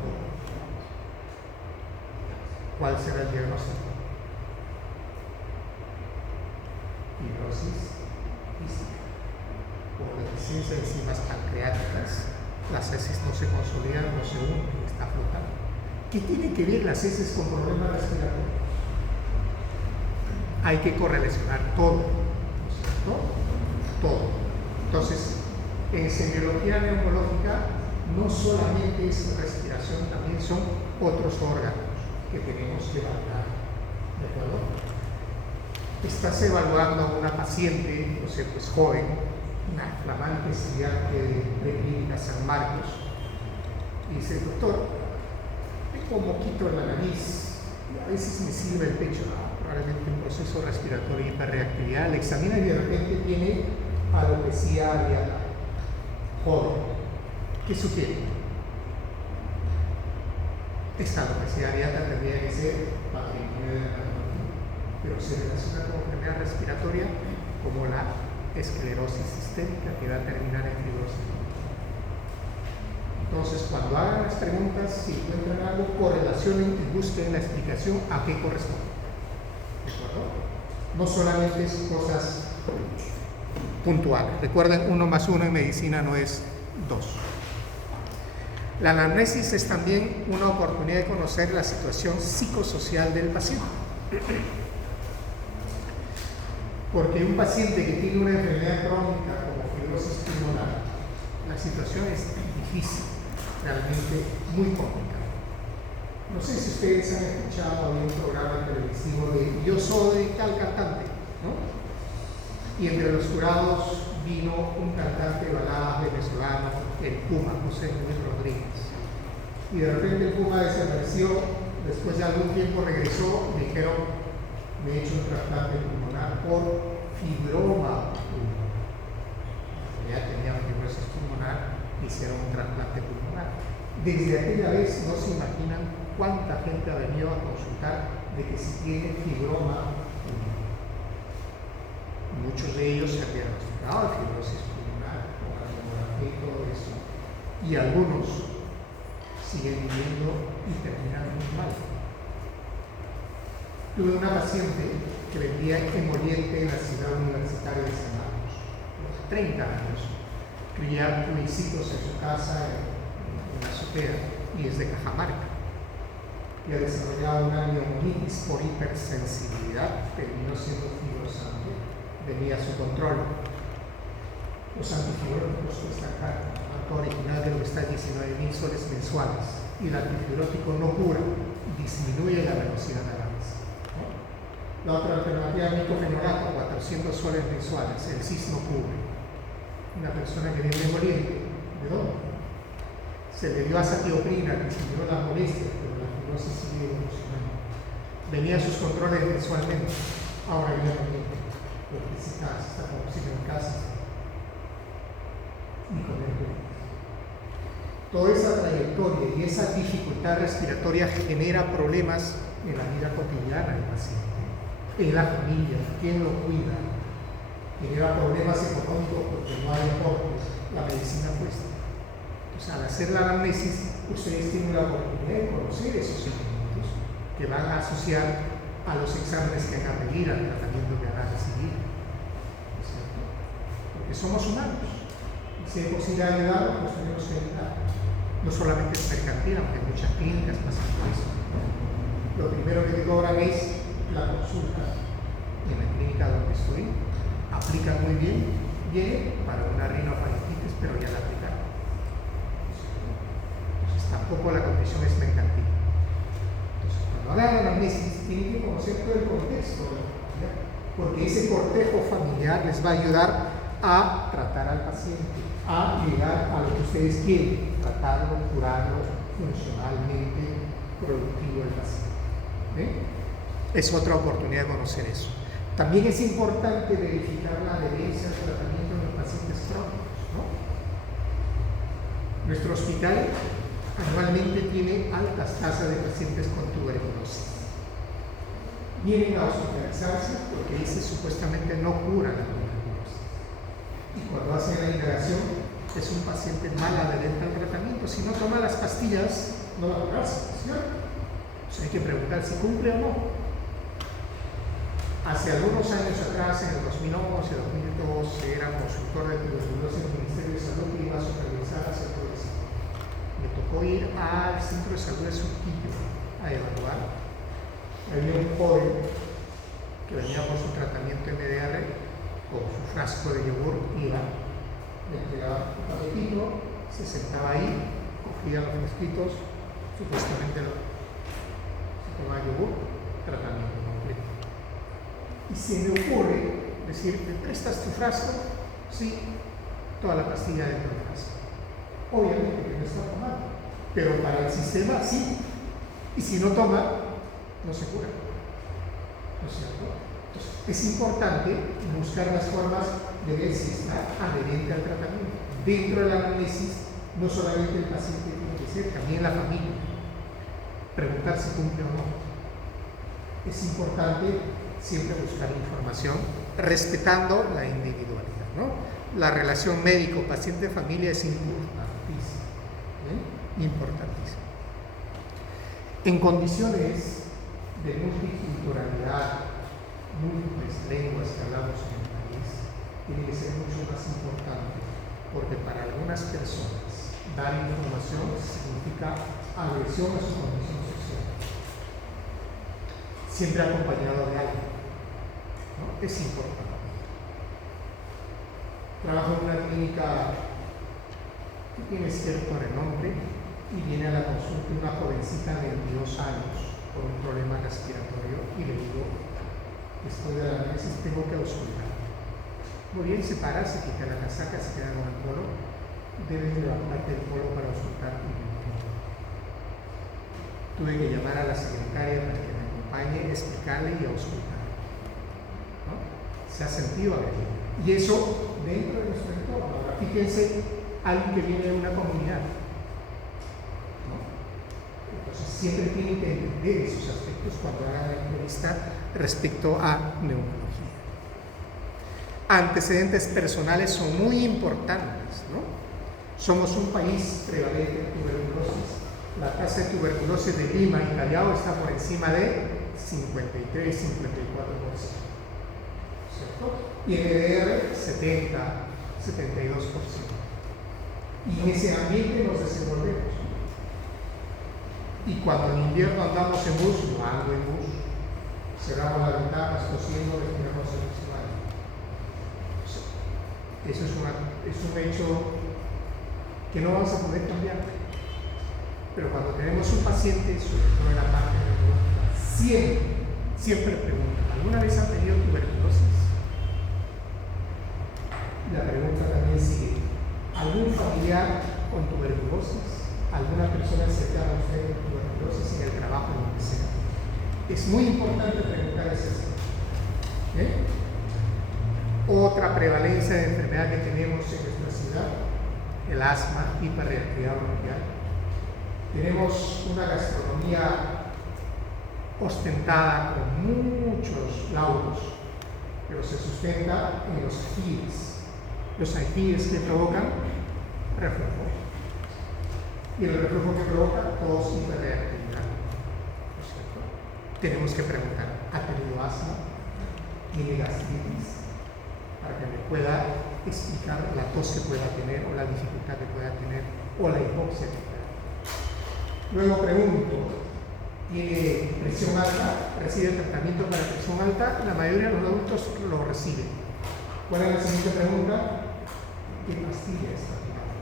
¿Cuál será el diagnóstico? Fibrosis quística. Por deficiencia de enzimas pancreáticas, las heces no se consolidan, no se unen, está flotando. ¿Qué tienen que ver las heces con problemas respiratorios? Hay que correlacionar todo, ¿no es cierto? Todo. Entonces, en semiología neumológica no solamente es respiración, también son otros órganos que tenemos que evaluar. ¿De acuerdo? Estás evaluando a una paciente, no sé, pues joven, una flamante estudiante de Preclínica San Marcos, y dice, doctor, tengo un moquito en la nariz, y a veces me sirve el pecho, probablemente un proceso respiratorio y hiperreactividad, le examina y de repente tiene alopecia areata, joven. ¿Qué sugiere? Esta alopecia areata tendría que ser patrimonio de la neumología, pero se relaciona con enfermedad respiratoria como la esclerosis sistémica, que va a terminar en fibrosis. Entonces, cuando hagan las preguntas, si encuentran algo, correlacionen y busquen la explicación a qué corresponde. ¿De acuerdo? No solamente es cosas puntuales. Recuerden, 1 más 1 en medicina no es 2. La anamnesis es también una oportunidad de conocer la situación psicosocial del paciente. Porque un paciente que tiene una enfermedad crónica como fibrosis pulmonar, la situación es difícil, realmente muy complicada. No sé si ustedes han escuchado un programa televisivo de Yo soy tal cantante, ¿no? Y entre los jurados vino un cantante de baladas venezolano, el Puma, José Luis Rodríguez. Y de repente el Puma desapareció, después de algún tiempo regresó y dijeron, me he hecho un trasplante pulmonar por fibroma pulmonar. Ya tenía fibrosis pulmonar, hicieron un trasplante pulmonar. Desde aquella vez no se imaginan cuánta gente ha venido a consultar de que si tiene fibroma pulmonar. Muchos de ellos se han diagnosticado de fibrosis pulmonar, con radiografía y todo eso. Y algunos siguen viviendo y terminan muy mal. Tuve una paciente que vendía emoliente en la ciudad universitaria de San Marcos. A los 30 años, cría cuisitos en su casa, en la azotea, y es de Cajamarca. Y ha desarrollado una neumonitis por hipersensibilidad, terminó siendo fibrosante, venía a su control. Los antifibróticos cuestan caro. El marco original de lo que está 19.000 soles mensuales, y el antifibrótico no cura, disminuye la velocidad de avance. La otra alternativa, micofenorato, 400 soles mensuales, el CIS no cubre. Una persona que viene emoliente, ¿de dónde? Se le dio azatioprina, que disminuyó las molestias, pero la fibrosis sigue evolucionando. Venía a sus controles mensualmente, ahora ya no viene, porque está como si en casa y con el COVID. Toda esa trayectoria y esa dificultad respiratoria genera problemas en la vida cotidiana del paciente, en la familia, quién lo cuida, genera problemas económicos porque no hay aportes, la medicina cuesta. Entonces, al hacer la anamnesis, ustedes tienen la oportunidad de conocer esos elementos que van a asociar a los exámenes que van a pedir, al tratamiento que van a recibir. ¿No es cierto? Porque somos humanos. Y si hay posibilidad de ayudar, pues tenemos que ayudar. No solamente es mercantil, aunque muchas clínicas pasan por eso. Lo primero que te cobran es la consulta en la clínica donde estoy. Aplican muy bien, viene para una rinofaringitis, pero ya la aplicaron. Entonces tampoco la condición es mercantil. Entonces cuando hagan la anamnesis tienen que conocer todo el contexto de la familia, porque ese cortejo familiar les va a ayudar a tratar al paciente, a llegar a lo que ustedes quieren, tratarlo, curarlo funcionalmente, productivo el paciente. Es otra oportunidad de conocer eso. También es importante verificar la adherencia al tratamiento en los pacientes crónicos, ¿no? Nuestro hospital anualmente tiene altas tasas de pacientes con tuberculosis. Vienen a hospitalizarse porque ese supuestamente no cura la tuberculosis. Y cuando hacen la indagación, es un paciente mal adherente al tratamiento. Si no toma las pastillas, no va a curarse, ¿cierto? Entonces hay que preguntar si cumple o no. Hace algunos años atrás, en el 2011, 2012, era consultor de tuberculosis en el Ministerio de Salud y iba a supervisar hacia todo eso. Me tocó ir al centro de salud de Surquillo a evaluar. Había un joven que venía por su tratamiento MDR con su frasco de yogur, iba, le entregaba un paquetito, se sentaba ahí, cogía los frasquitos, supuestamente se tomaba yogur, tratamiento completo. Y se me ocurre decir, ¿me prestas tu frasco? Sí, toda la pastilla dentro del frasco. Obviamente que no está tomando, pero para el sistema sí. Y si no toma, no se cura. ¿No es cierto? Entonces, es importante buscar las formas de ver si está adherente al tratamiento. Dentro de la anamnesis, no solamente el paciente tiene que ser, también la familia. Preguntar si cumple o no. Es importante siempre buscar información respetando la individualidad, ¿no? La relación médico-paciente-familia es importantísima, importantísima. En condiciones de multiculturalidad, múltiples lenguas que hablamos en el país, tiene que ser mucho más importante, porque para algunas personas dar información significa agresión a su condición social, siempre acompañado de algo, ¿no? Es importante. Trabajo en una clínica que tiene cierto renombre y viene a la consulta una jovencita de 22 años por un problema respiratorio y le digo, después de la análisis tengo que auscultar. Muy bien, se para, se quita la casaca, se queda con el polo, debes levantarte el polo para auscultar. Tuve que llamar a la secretaria para que me acompañe, explicarle y auscultar, ¿no? Se ha sentido agredido. Y eso dentro de nuestro entorno. Ahora, fíjense, alguien que viene de una comunidad, ¿no? Entonces siempre tienen que entender esos aspectos cuando hagan la entrevista respecto a neumología. Antecedentes personales son muy importantes, ¿no? Somos un país prevalente en tuberculosis. La tasa de tuberculosis de Lima y Callao está por encima de 53, 54%. ¿Cierto? Y en EDR 70, 72%. Y en ese ambiente nos desenvolvemos. Y cuando en invierno andamos en bus, yo ando en bus, cerramos las ventanas, tosiendo, respiramos el oxígeno. Eso es un hecho que no vamos a poder cambiar. Pero cuando tenemos un paciente, sobre todo en la parte neurológica, siempre preguntan, ¿alguna vez han tenido tuberculosis? La pregunta también sigue, ¿algún familiar con tuberculosis? ¿Alguna persona cercana a usted con tuberculosis en el trabajo, en lo que sea? Es muy importante preguntar eso. Otra prevalencia de enfermedad que tenemos en nuestra ciudad, el asma, hiperreactividad bronquial. Tenemos una gastronomía ostentada con muchos laudos, pero se sustenta en los ajíes. Los ajíes que provocan reflujo. Y el reflujo que provoca tos y hiperreactividad. ¿No es cierto? Tenemos que preguntar, ¿ha tenido asma? ¿Tiene gastritis? Para que me pueda explicar la tos que pueda tener o la dificultad que pueda tener o la hipoxia que pueda tener. Luego pregunto, tiene presión alta, recibe tratamiento para presión alta, la mayoría de los adultos lo reciben. ¿Cuál es la siguiente pregunta? ¿Qué pastilla está tomando?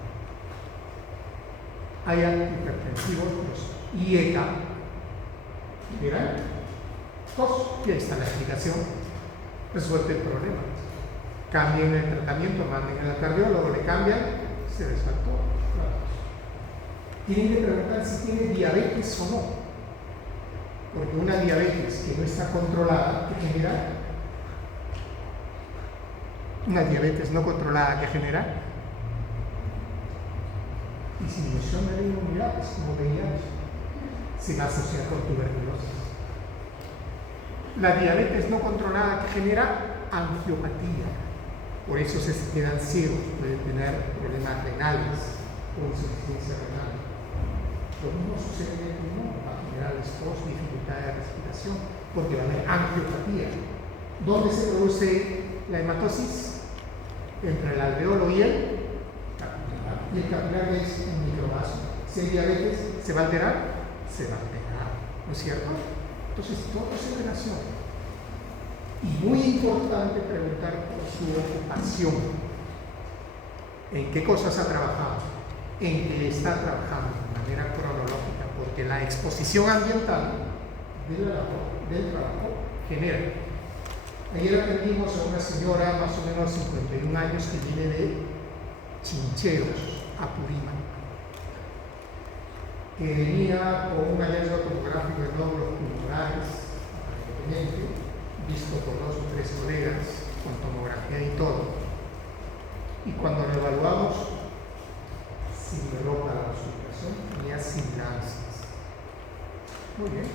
Hay antihipertensivos, los IECA, ¿verán? Y ahí está la explicación. Resuelve el problema. Cambien el tratamiento, manden al cardiólogo, le cambian, se les faltó. Tienen que preguntar si tiene diabetes o no. Porque una diabetes que no está controlada, ¿qué genera? Una diabetes no controlada, ¿qué genera? Disminución de la inmunidad, es como VIH. Se va a asociar con tuberculosis. La diabetes no controlada, ¿qué genera? Angiopatía. Por eso se quedan ciegos, pueden tener problemas renales o insuficiencia renal. Lo mismo sucede en el pulmón, va a generar tos, dificultad de respiración, porque va a haber angiopatía. ¿Dónde se produce la hematosis? Entre el alveolo y el capilar. Y el capilar es un microvaso. Si hay diabetes, ¿se va a alterar? Se va a alterar, ¿no es cierto? Entonces, todo es en relación. Y muy importante preguntar por su ocupación. ¿En qué cosas ha trabajado? ¿En qué está trabajando? De manera cronológica, porque la exposición ambiental del trabajo genera. Ayer atendimos a una señora, más o menos 51 años, que viene de Chincheros, Apurímac, que venía con un hallazgo tomográfico de nódulos pulmonares, aparentemente, visto por 2 o 3 colegas, con tomografía y todo. Y cuando lo evaluamos, sin reloj para la auscultación, tenía sibilancias. Muy bien.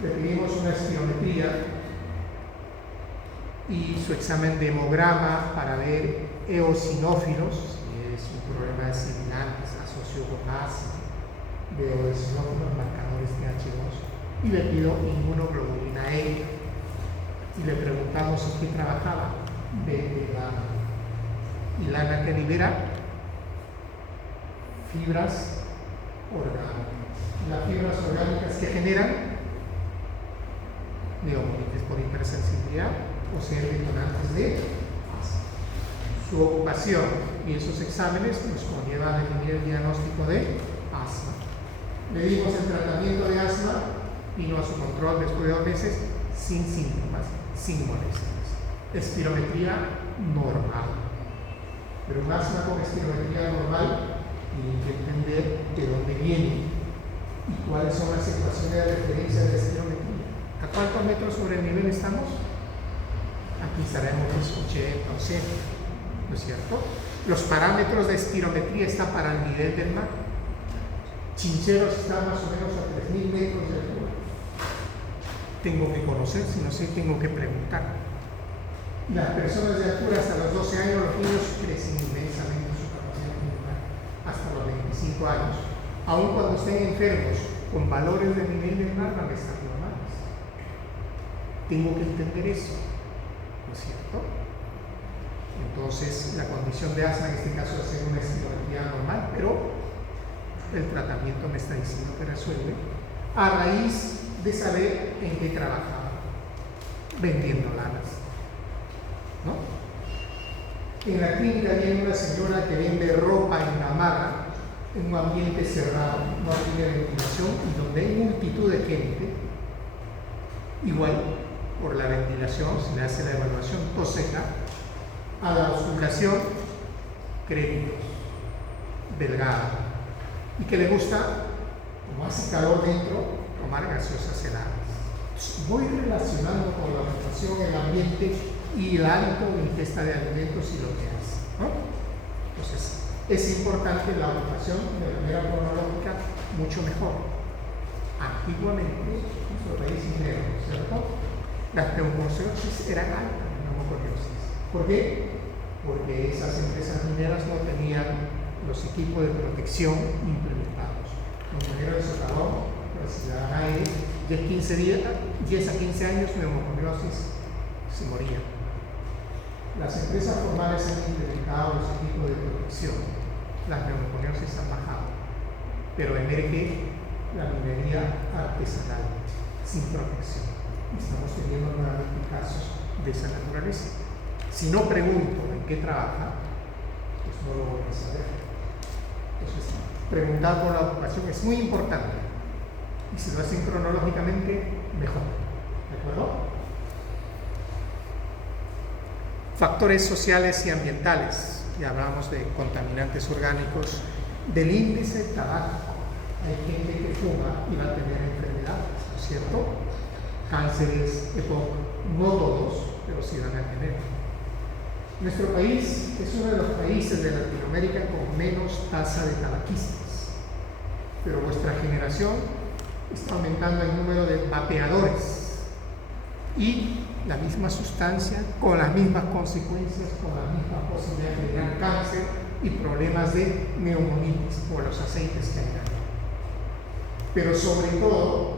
Le pedimos una espirometría y su examen de hemograma para ver eosinófilos, si es un problema de sibilantes asociado con asma, de eosinófilos marcadores TH2, y le pido inmunoglobulina E. Y le preguntamos en qué trabajaba. De lana. Y lana que libera fibras orgánicas. Las fibras orgánicas que generan neumonitis por hipersensibilidad o ser detonantes de asma. Su ocupación y esos exámenes nos conllevan a definir el diagnóstico de asma. Le dimos el tratamiento de asma, vino a su control después de 2 meses sin síntomas, sin molestias. Espirometría normal. Pero un asma con espirometría normal tiene que entender de dónde viene y cuáles son las ecuaciones de referencia de la espirometría. ¿A cuántos metros sobre el nivel estamos? Aquí estaremos 80 o 100, ¿no es cierto? Los parámetros de espirometría están para el nivel del mar. Chincheros está más o menos a 3.000 metros de altura. Tengo que conocer, si no sé, tengo que preguntar. Las personas de altura hasta los 12 años, los niños crecen inmensamente su capacidad pulmonar hasta los 25 años. Aun cuando estén enfermos con valores de nivel del mar, van a estar normales. Tengo que entender eso, ¿no es cierto? Entonces, la condición de asma en este caso es hacer una espirometría normal, pero el tratamiento me está diciendo que resuelve a raíz de saber en qué trabajaba, vendiendo lanas, ¿no? En la clínica viene una señora que vende ropa en Gamarra, en un ambiente cerrado, no tiene ventilación y donde hay multitud de gente. Igual, por la ventilación se le hace la evaluación tos seca, a la auscultación, créditos, delgada, y que le gusta, como hace calor dentro, tomar gaseosas heladas. Voy relacionando con la ocupación, el ambiente y el hábito de ingesta de alimentos y lo que hace, ¿no? Entonces, es importante la ocupación de manera cronológica mucho mejor. Antiguamente, nuestro país minero, ¿cierto? Las pneumoconiosis eran altas, pneumoconiosis. ¿Por qué? Porque esas empresas mineras no tenían los equipos de protección implementados. Los mineros de socavón respiraban aire, 10 a 15 años pneumoconiosis se morían. Las empresas formales han implementado los equipos de protección, las pneumoconiosis han bajado, pero emerge la minería artesanal, sin protección. Estamos teniendo nuevamente casos de esa naturaleza. Si no pregunto en qué trabaja, pues no lo voy a saber. Entonces, preguntar por la ocupación es muy importante. Y si lo hacen cronológicamente, mejor. ¿De acuerdo? Factores sociales y ambientales. Ya hablamos de contaminantes orgánicos, del índice tabaco. Hay gente que fuma y va a tener enfermedades, ¿no es cierto? Cánceres, EPOC, no todos, pero sí van a tener. Nuestro país es uno de los países de Latinoamérica con menos tasa de tabaquistas, pero vuestra generación está aumentando el número de vapeadores y la misma sustancia, con las mismas consecuencias, con la misma posibilidad de generar cáncer y problemas de neumonitis por los aceites que hay ahí. Pero sobre todo,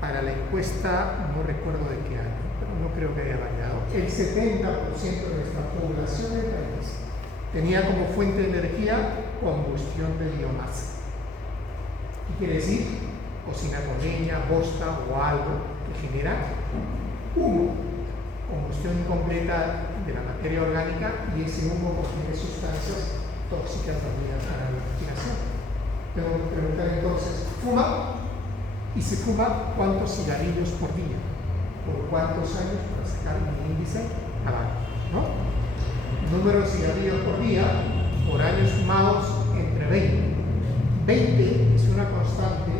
para la encuesta, no recuerdo de qué año, pero no creo que haya variado, el 70% de nuestra población del país tenía como fuente de energía combustión de biomasa. ¿Qué quiere decir? Cocina con leña, bosta o algo que genera humo, combustión incompleta de la materia orgánica, y ese humo contiene sustancias tóxicas dañinas para la respiración. Tengo que preguntar entonces, ¿fuma? Y se fuma ¿cuántos cigarrillos por día? ¿Por cuántos años? Para sacar un índice tabaco, ¿no? Número de cigarrillos por día, por años fumados, entre 20. 20 es una constante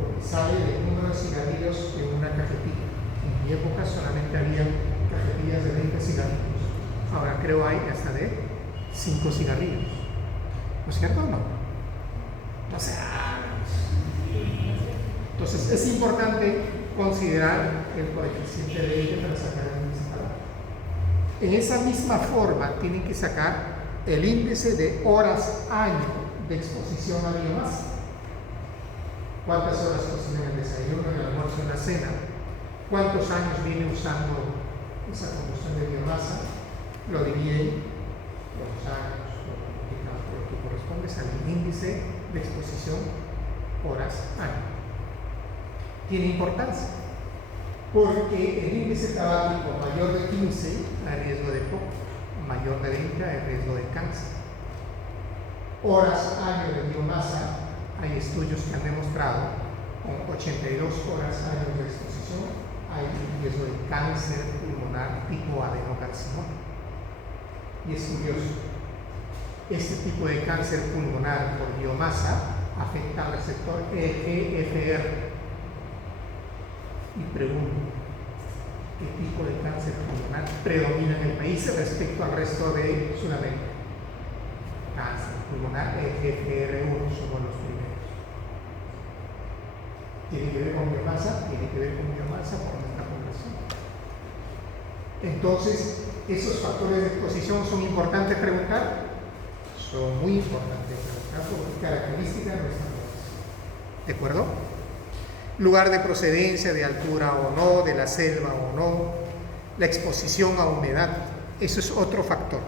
porque sale del número de cigarrillos en una cajetilla. En mi época solamente había cajetillas de 20 cigarrillos. Ahora creo hay hasta de 5 cigarrillos. ¿No es cierto o no? O sea, entonces es importante considerar el coeficiente de índice para sacar el índice tabaco. En esa misma forma tienen que sacar el índice de horas año de exposición a biomasa. ¿Cuántas horas cocinan el desayuno, el almuerzo y la cena? ¿Cuántos años viene usando esa combustión de biomasa? Lo dividen por los años, por lo que corresponde al índice de exposición horas año. Tiene importancia porque el índice tabáquico mayor de 15 hay riesgo de EPOC, mayor de 20 hay riesgo de cáncer. Horas año de biomasa, hay estudios que han demostrado con 82 horas año de exposición hay riesgo de cáncer pulmonar tipo adenocarcinoma. Y es curioso, este tipo de cáncer pulmonar por biomasa afecta al receptor EGFR. Y pregunto, ¿qué tipo de cáncer pulmonar predomina en el país respecto al resto de Sudamérica? Cáncer pulmonar EGFR1 somos los primeros. ¿Tiene que ver con biomasa? Tiene que ver con biomasa por nuestra población. Entonces, ¿esos factores de exposición son importantes preguntar? Son muy importantes preguntar por características de nuestra población. ¿De acuerdo? Lugar de procedencia, de altura o no, de la selva o no, la exposición a humedad, eso es otro factor.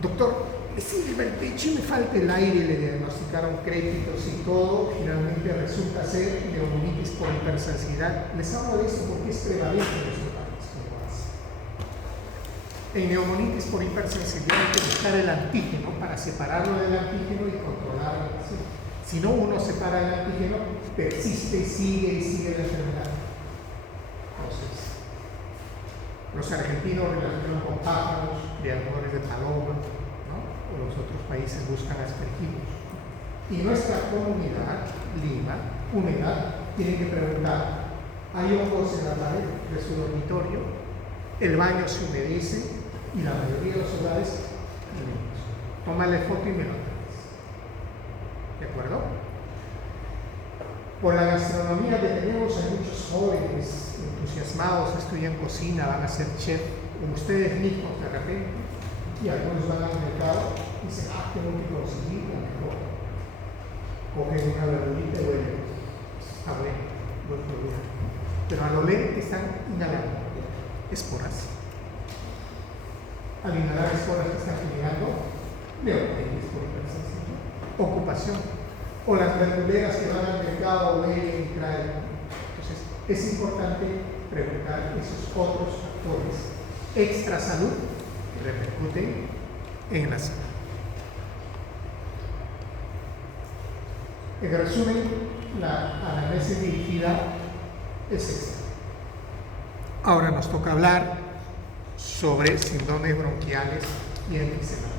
Doctor, me sirve el pecho y me falta el aire, le diagnosticaron crépitos y todo, finalmente resulta ser neumonitis por hipersensibilidad. Les hablo de esto porque es prevalente en nuestro país. En neumonitis por hipersensibilidad hay que buscar el antígeno para separarlo del antígeno y controlar la lesión. Si no uno separa el antígeno, persiste, sigue la enfermedad. Entonces, los argentinos relacionan con pájaros, criadores de paloma, ¿no? O los otros países buscan aspergillos. Y nuestra comunidad, Lima, humedad, tiene que preguntar, ¿hay hongos en la pared de su dormitorio? El baño se humedece y la mayoría de los hogares, tómale foto y me lo traes. ¿De acuerdo? Por la gastronomía que tenemos, hay muchos jóvenes entusiasmados, estudian cocina, van a ser chef, o ustedes mismos de repente, y algunos van al mercado y dicen, tengo que conseguir la mejor. Cogen una verdurita y huelen, está bueno, buen producto. Pero al oler están inhalando esporas. Al inhalar esporas que están generando neumonitis por hipersensibilidad. Ocupación. o las verduleras que van al mercado huelen y traen. Entonces, es importante preguntar esos otros factores extra salud que repercuten en la salud. En resumen, la anamnesis dirigida es esta. Ahora nos toca hablar sobre síndromes bronquiales y enfisemados.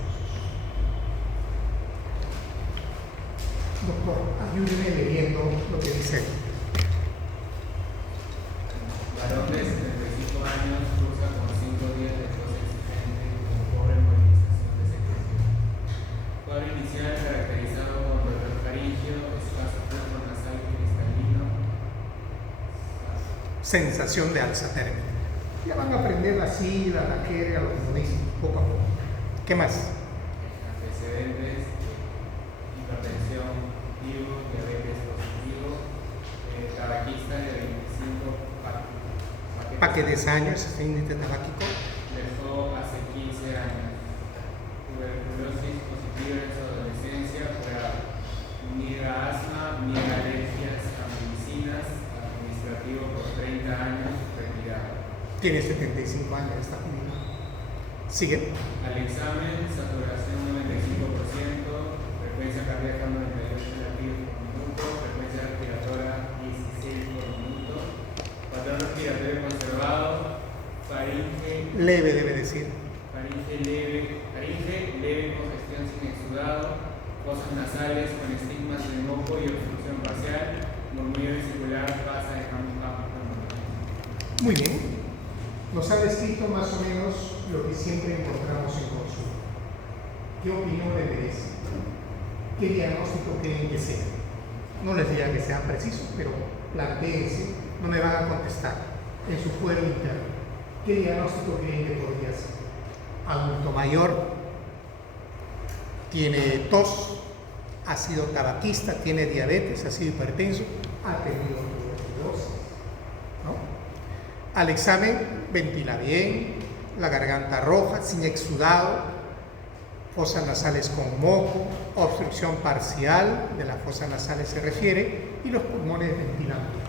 Doctor, ayúdeme leyendo lo que dice aquí. Varón de 75 años cursa con 5 días de tos exigente con pobre movilización de secreción. Cuadro inicial caracterizado con dolor faríngeo, escaso flujo nasal cristalino. Sensación de alza térmica. Ya van a aprender la sigla, la jerga, los monismos, poco a poco. ¿Qué más? Antecedentes, hipertensión, diabetes positivo, tabaquista de 25 paquetes años, este índice tabáquico. Dejó hace 15 años. Tuberculosis positiva en su adolescencia, niega asma, niega alergias a medicinas, administrativo por 30 años, retirado. Tiene 75 años, está jubilado. Sigue. Al examen, saturación 95%, frecuencia cardíaca 98 latidos por minuto, frecuencia respiratoria 16 por minuto, patrón respiratorio conservado, faringe leve debe decir. Faringe leve, congestión sin exudado, fosas nasales con estigmas de moco y obstrucción parcial, murmullo vesicular, pasa de campo. Muy bien. Nos ha descrito más o menos lo que siempre encontramos en consulta. ¿Qué opinión le merece? ¿Qué diagnóstico creen que sea? No les diga que sean precisos, pero plantéense, no me van a contestar en su fuero interno. ¿Qué diagnóstico creen que podría ser? Adulto mayor, tiene tos, ha sido tabaquista, tiene diabetes, ha sido hipertenso, ha tenido tuberculosis, ¿no? Al examen ventila bien, la garganta roja, sin exudado, fosas nasales con moco, obstrucción parcial de las fosas nasales se refiere, y los pulmones ventilan bien.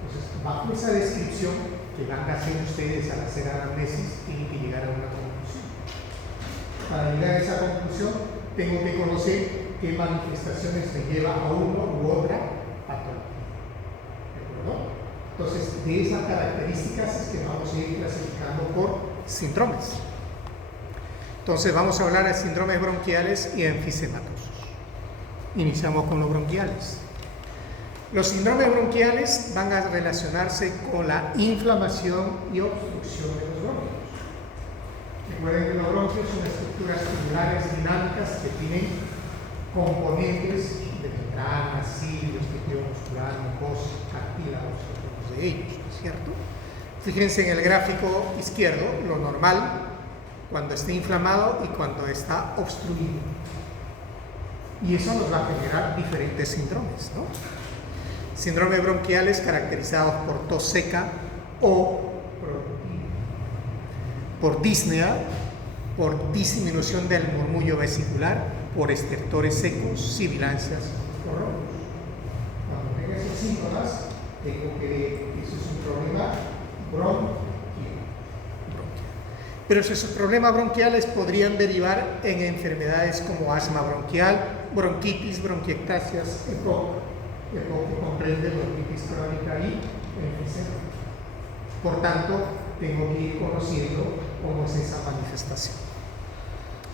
Entonces, bajo esa descripción que van a hacer ustedes al hacer anamnesis, tienen que llegar a una conclusión. Para llegar a esa conclusión, tengo que conocer qué manifestaciones me lleva a uno u otra patología. ¿De acuerdo? Entonces, de esas características es que vamos a ir clasificando por síndromes. Entonces, vamos a hablar de síndromes bronquiales y enfisematosos. Iniciamos con los bronquiales. Los síndromes bronquiales van a relacionarse con la inflamación y obstrucción de los bronquios. Recuerden que los bronquios son estructuras tubulares dinámicas que tienen componentes de membranas, cilios, tejido muscular, mucosa, cartílagos, algunos de ellos, ¿no es cierto? Fíjense en el gráfico izquierdo, lo normal cuando está inflamado y cuando está obstruido. Y eso nos va a generar diferentes síndromes, ¿no? Síndromes bronquiales caracterizados por tos seca o por disnea, por disminución del murmullo vesicular, por estertores secos, sibilancias o rondos. Cuando tenga esos síntomas, tengo que ver que eso es un problema bronquial. Pero esos problemas bronquiales podrían derivar en enfermedades como asma bronquial, bronquitis, bronquiectasias, EPOC que comprende bronquitis crónica y enfisema. Por tanto, tengo que ir conociendo cómo es esa manifestación.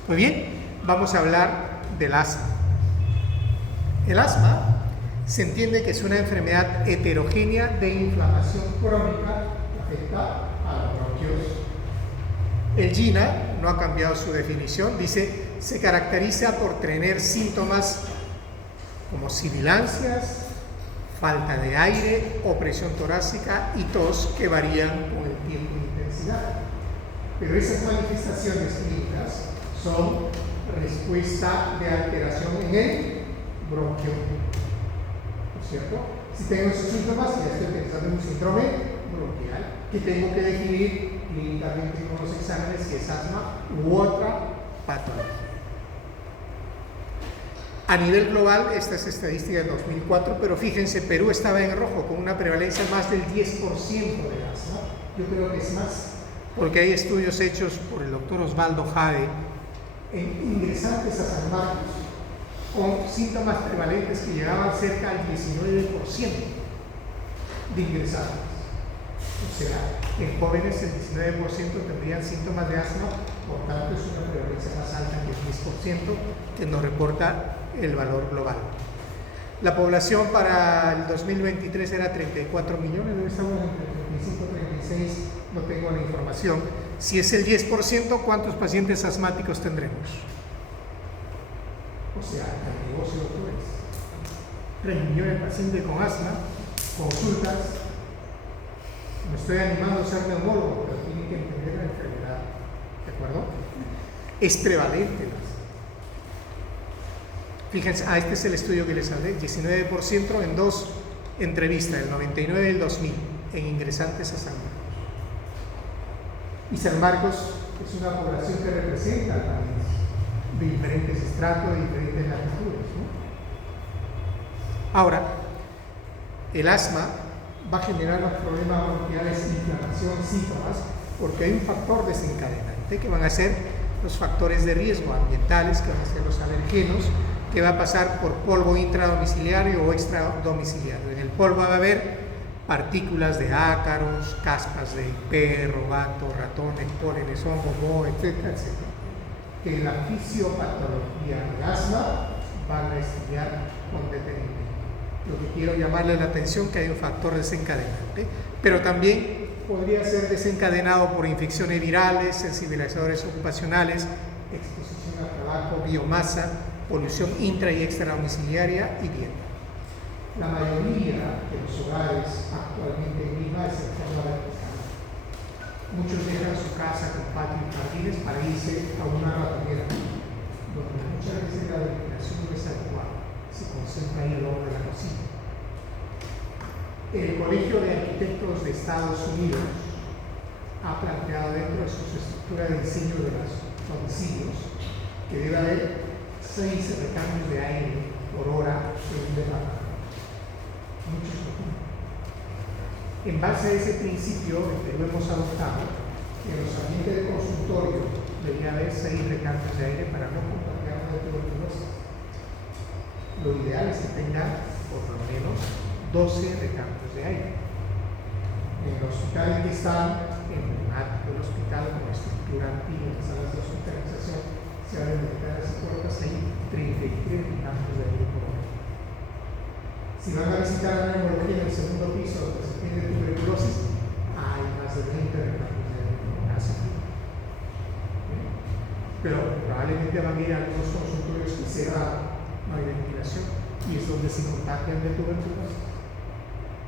Muy bien, vamos a hablar del asma. El asma se entiende que es una enfermedad heterogénea de inflamación crónica que afecta a los bronquios. El GINA no ha cambiado su definición, dice, se caracteriza por tener síntomas como sibilancias, falta de aire, opresión torácica y tos que varían con el tiempo e intensidad. Pero esas manifestaciones clínicas son respuesta de alteración en el bronquio, ¿no es cierto? Si tengo esos síntomas, ya estoy pensando en un síndrome bronquial que tengo que definir clínicamente con los exámenes si es asma u otra patología. A nivel global, esta es estadística del 2004, pero fíjense, Perú estaba en rojo con una prevalencia más del 10% de asma. Yo creo que es más, porque hay estudios hechos por el doctor Osvaldo Jade en ingresantes a San Marcos con síntomas prevalentes que llegaban cerca al 19% de ingresantes. O sea, en jóvenes el 19% tendrían síntomas de asma, por tanto es una prevalencia más alta que el 10% que nos reporta el valor global. La población para el 2023 era 34 millones, hoy estamos entre 35 y 36, no tengo la información. Si es el 10%, ¿cuántos pacientes asmáticos tendremos? O sea, el negocio es 3 millones de pacientes con asma, consultas. Me estoy animando a ser neumólogo, pero tienen que entender la enfermedad, ¿de acuerdo? Es prevalente el asma. Fíjense, este es el estudio que les hablé, 19% en 2 entrevistas, el 99 y el 2000, en ingresantes a San Marcos. Y San Marcos es una población que representa al país, de diferentes estratos, de diferentes latitudes, ¿no? Ahora, el asma va a generar los problemas bronquiales, inflamación, síntomas, porque hay un factor desencadenante que van a ser los factores de riesgo ambientales, que van a ser los alergenos, que va a pasar por polvo intradomiciliario o extradomiciliario. En el polvo va a haber partículas de ácaros, caspas de perro, gato, ratones, pólenes, hongos, moho, etcétera, etcétera. Que en la fisiopatología del asma van a estudiar con detenimiento. Lo que quiero llamarle la atención que hay un factor desencadenante, pero también podría ser desencadenado por infecciones virales, sensibilizadores ocupacionales, exposición al trabajo, biomasa, polución intra y extradomiciliaria y dieta. La mayoría de los hogares actualmente en Lima es en forma vertical. Muchos dejan su casa con patio y jardines para irse a una ratonera, donde muchas veces la ventilación no es adecuada, se concentra ahí al lado de la cocina. El Colegio de Arquitectos de Estados Unidos ha planteado dentro de su estructura de diseño de los domicilios que debe haber 6 recambios de aire por hora en un departamento. Muchos no tienen. En base a ese principio que lo hemos adoptado, en los ambientes de consultorio debería haber 6 recambios de aire para no contagiarnos de tuberculosis. Lo ideal es que tengan por lo menos 12 recambios de aire. En el hospital que están, en el ático del hospital, con la estructura antigua, las salas de hospitalización, se abren ventanas y puertas, hay 33 recambios de aire por hora. Si van a visitar la neumología en el segundo piso donde se tiene tuberculosis, hay más de 20 recambios de aire por casa. Pero probablemente van a ir a algunos consultorios que cerrados, no hay ventilación, y es donde se contagian de tuberculosis.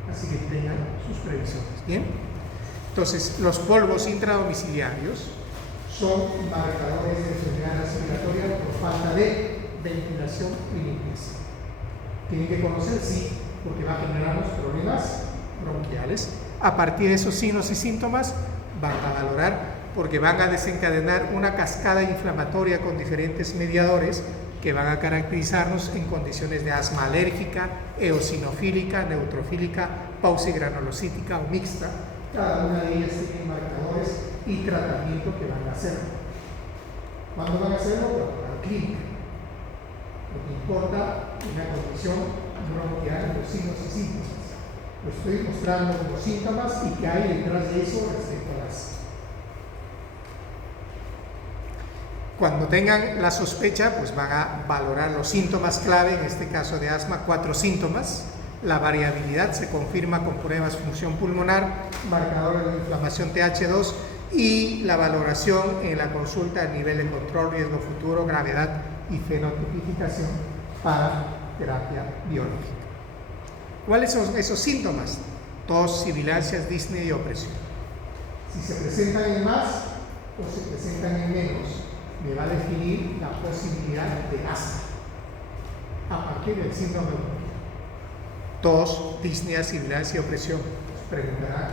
Así que tengan sus previsiones. Bien, entonces los polvos intradomiciliarios son marcadores de enfermedad respiratoria por falta de ventilación y limpieza. Tienen que conocer, sí, porque va a generarnos problemas bronquiales. A partir de esos signos y síntomas van a valorar, porque van a desencadenar una cascada inflamatoria con diferentes mediadores que van a caracterizarnos en condiciones de asma alérgica, eosinofílica, neutrofílica, pausigranulocítica o mixta. Cada una de ellas tiene marcadores y tratamiento que van a hacer. ¿Cuándo van a hacerlo? Cuando van a clínica. Lo que importa es la condición bronquial, los signos y síntomas. Lo estoy mostrando como síntomas y qué hay detrás de eso respecto a las. Cuando tengan la sospecha, pues van a valorar los síntomas clave, en este caso de asma, 4 síntomas. La variabilidad se confirma con pruebas de función pulmonar, marcadores de inflamación TH2 y la valoración en la consulta a nivel de control, riesgo futuro, gravedad y fenotipificación para terapia biológica. ¿Cuáles son esos síntomas? Tos, sibilancias, disnea y opresión. Si se presentan en más o se presentan en menos, me va a definir la posibilidad de asma a partir del síndrome. Tos, disnea, sibilancia y opresión. Preguntarán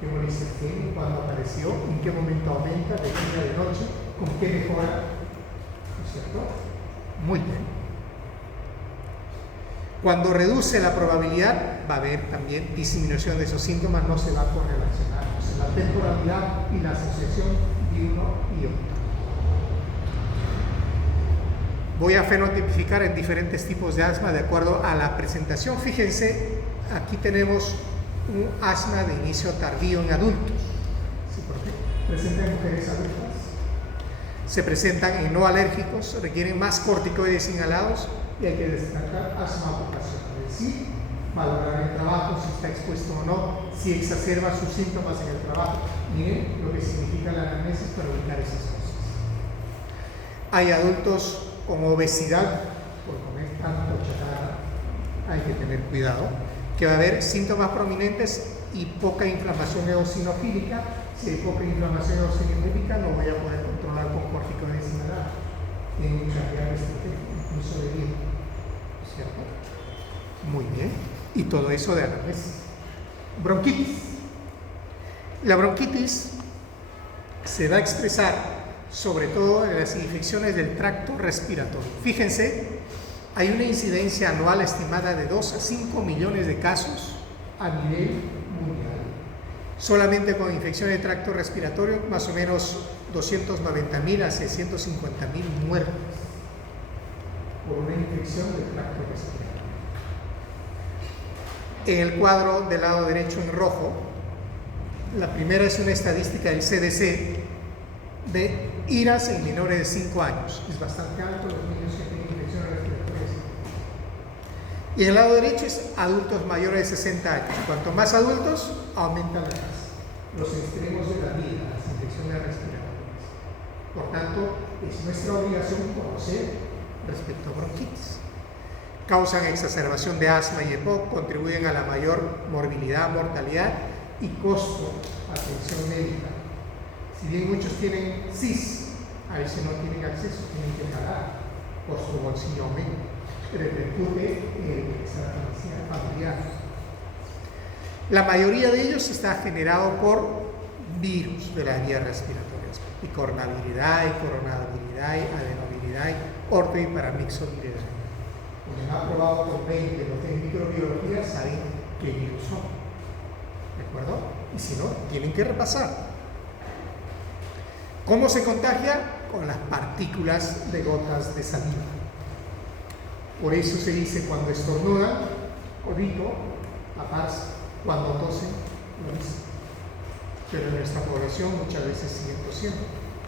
qué molestia tiene, cuándo apareció, en qué momento aumenta, de día, de noche, con qué mejora. ¿No es cierto? Muy bien. Cuando reduce la probabilidad, va a haber también disminución de esos síntomas, no se va a correlacionar. O sea, la temporalidad y la asociación de uno y otro. Voy a fenotipificar en diferentes tipos de asma de acuerdo a la presentación. Fíjense, aquí tenemos un asma de inicio tardío en adultos. ¿Sí? Porque presenta en mujeres adultas. Se presentan en no alérgicos, requieren más corticoides inhalados y hay que destacar asma ocupacional. Es decir, valorar el trabajo, si está expuesto o no, si exacerba sus síntomas en el trabajo. Miren lo que significa la anamnesis para ubicar esas cosas. Hay adultos con obesidad, por comer tanto chatarra, hay que tener cuidado, que va a haber síntomas prominentes y poca inflamación eosinofílica. Si hay poca inflamación eosinofílica, no voy a poder controlar con corticoides inhalados. Tiene que cambiar de estrategia, incluso de vida, ¿cierto? Muy bien. Y todo eso de anamnesis. Bronquitis. La bronquitis se va a expresar sobre todo en las infecciones del tracto respiratorio. Fíjense, hay una incidencia anual estimada de 2 a 5 millones de casos a nivel mundial. Solamente con infección del tracto respiratorio, más o menos 290.000 a 650.000 muertes por una infección del tracto respiratorio. En el cuadro del lado derecho en rojo, la primera es una estadística del CDC de IRAS en menores de 5 años. Es bastante alto los niños que tienen infecciones respiratorias. Y en el lado derecho es adultos mayores de 60 años. Cuanto más adultos, aumenta la tasa. Los extremos de la vida, las infecciones respiratorias. Por tanto, es nuestra obligación conocer respecto a bronquitis. Causan exacerbación de asma y EPOC, contribuyen a la mayor morbilidad, mortalidad y costo de atención médica. Si bien muchos tienen CIS, a veces no tienen acceso, tienen que pagar por su bolsillo médico. Repercute en esa familiar. La mayoría de ellos está generado por virus de las vías respiratorias: picornaviridae, coronaviridae, adenovirinae, orto y paramyxoviridae. Cuando han probado con 20 los de microbiología, saben qué virus son. ¿De acuerdo? Y si no, tienen que repasar. ¿Cómo se contagia? Con las partículas de gotas de saliva. Por eso se dice cuando estornudan, codito, taparse, cuando tosen, lo mismo. Pero en nuestra población muchas veces siguen tosiendo.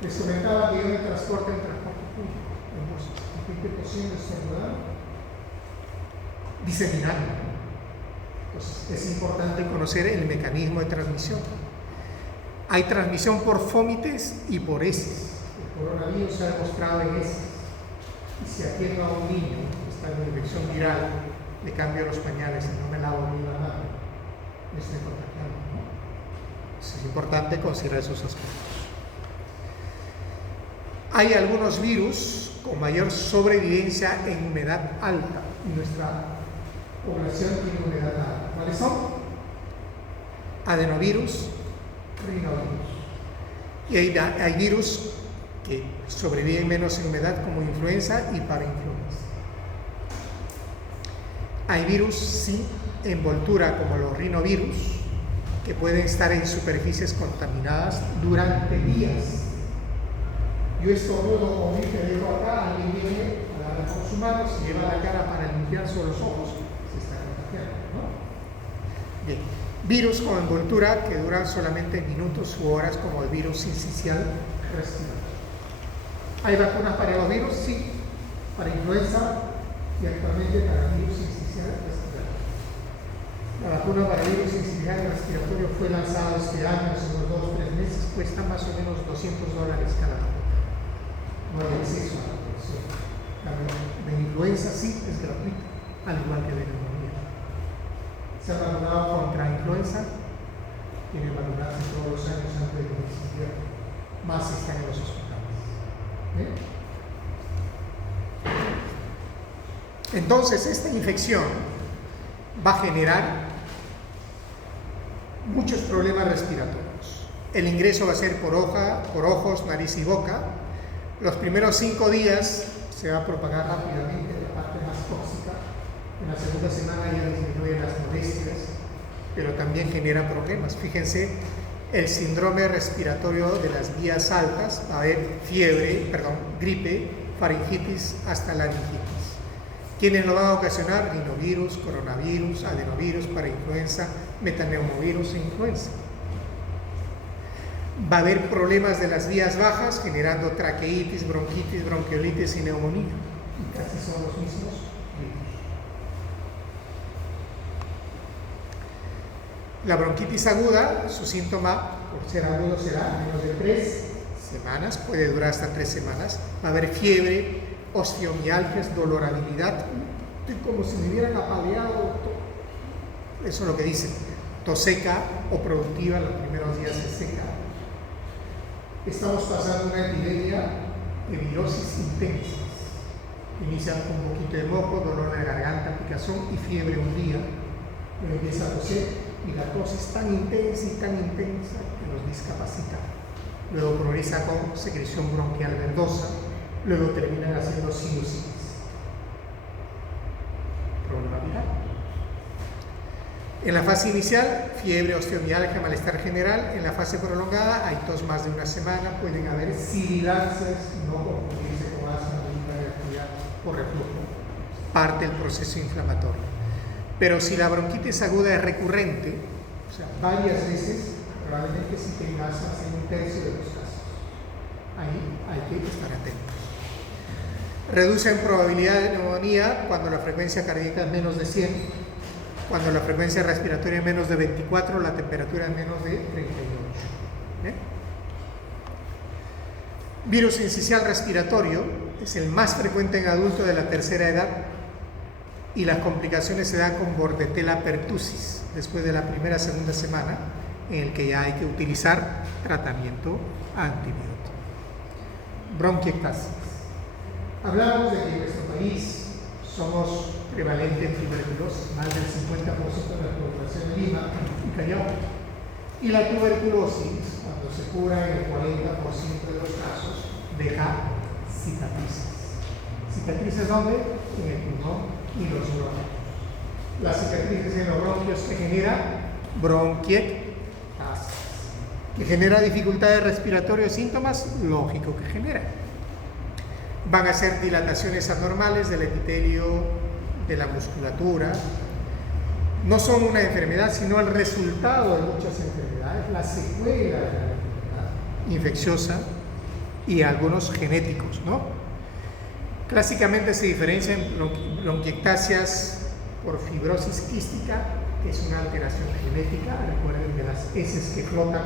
Les comentaba que yo me transporte en transporte público, en buses, la gente tosiendo, estornudando, diseminando. Entonces es importante conocer el mecanismo de transmisión. Hay transmisión por fómites y por heces. El coronavirus se ha demostrado en heces. Y si atiendo a un niño que está en una infección viral, le cambio los pañales y no me lavo ni la mano, me estoy contagiando, ¿no? Entonces es importante considerar esos aspectos. Hay algunos virus con mayor sobrevivencia en humedad alta. Y nuestra población tiene humedad alta. ¿Cuáles son? Adenovirus, rinovirus. Y hay virus que sobreviven menos en humedad, como influenza y parainfluenza. Hay virus sin envoltura, como los rinovirus, que pueden estar en superficies contaminadas durante días. Yo estornudo con mi que llevo acá, alguien viene, agarra con su mano, se lleva la cara para limpiarse los ojos, se está contagiando, ¿no? Bien. Virus con envoltura que duran solamente minutos u horas, como el virus sincicial respiratorio. ¿Hay vacunas para los virus? Sí, para influenza y actualmente para el virus sincicial respiratorio. La vacuna para el virus sincicial respiratorio fue lanzada este año, hace unos 2 o 3 meses, cuesta más o menos $200 cada vacuna. No hay acceso a la población. La de influenza sí es gratuita, al igual que de neumonía. Se ha vacunado contra influenza, tiene que vacunarse todos los años antes de que se invierno. Más están en los hospitales. ¿Bien? Entonces, esta infección va a generar muchos problemas respiratorios. El ingreso va a ser por ojos, nariz y boca. Los primeros 5 días se va a propagar rápidamente la parte más tóxica. En la segunda pero también genera problemas. Fíjense, el síndrome respiratorio de las vías altas, va a haber gripe, faringitis hasta laringitis. ¿Quiénes lo van a ocasionar? Rinovirus, coronavirus, adenovirus, parainfluenza, metaneumovirus e influenza. Va a haber problemas de las vías bajas generando traqueitis, bronquitis, bronquiolitis y neumonía. Y casi son los mismos virus. La bronquitis aguda, su síntoma por ser agudo será menos de 3 semanas, puede durar hasta 3 semanas. Va a haber fiebre, osteomialgias, dolorabilidad, como si me hubieran apaleado. Eso es lo que dicen. Tos seca o productiva, los primeros días es seca. Estamos pasando una epidemia de virosis intensas. Inician con un poquito de moco, dolor de garganta, picazón y fiebre un día. Pero empieza a toser y la tos es tan intensa que los discapacita. Luego progresa con secreción bronquial verdosa. Luego terminan haciendo sinusitis. Problema viral. En la fase inicial, fiebre, osteomialgia, malestar general. En la fase prolongada, hay tos más de una semana. Pueden haber sibilancias, no confundirse con asma, hiperactividad o reflujo. Parte del proceso inflamatorio. Pero si la bronquitis aguda es recurrente, o sea, varias veces, probablemente sí tenga asma en un tercio de los casos. Ahí hay que estar atentos. Reducen probabilidad de neumonía cuando la frecuencia cardíaca es menos de 100. Cuando la frecuencia respiratoria es menos de 24, la temperatura es menos de 38. Virus incisional respiratorio es el más frecuente en adultos de la tercera edad y las complicaciones se dan con Bordetella pertussis después de la primera segunda semana, en el que ya hay que utilizar tratamiento antibiótico. Bronquiectasis. Hablamos de que en nuestro país somos prevalente en tuberculosis, más del 50% de la población de Lima y Callao. Y la tuberculosis, cuando se cura en el 40% de los casos, deja cicatrices. ¿Cicatrices dónde? En el pulmón y los bronquios. Las cicatrices en los bronquios que genera bronquiectasis, que genera dificultades respiratorias, síntomas, lógico que genera. Van a ser dilataciones anormales del epitelio de la musculatura. No son una enfermedad, sino el resultado de muchas enfermedades, la secuela de la enfermedad infecciosa y algunos genéticos, ¿no? Clásicamente se diferencian bronquiectasias por fibrosis quística, que es una alteración genética, recuerden de las heces que flotan,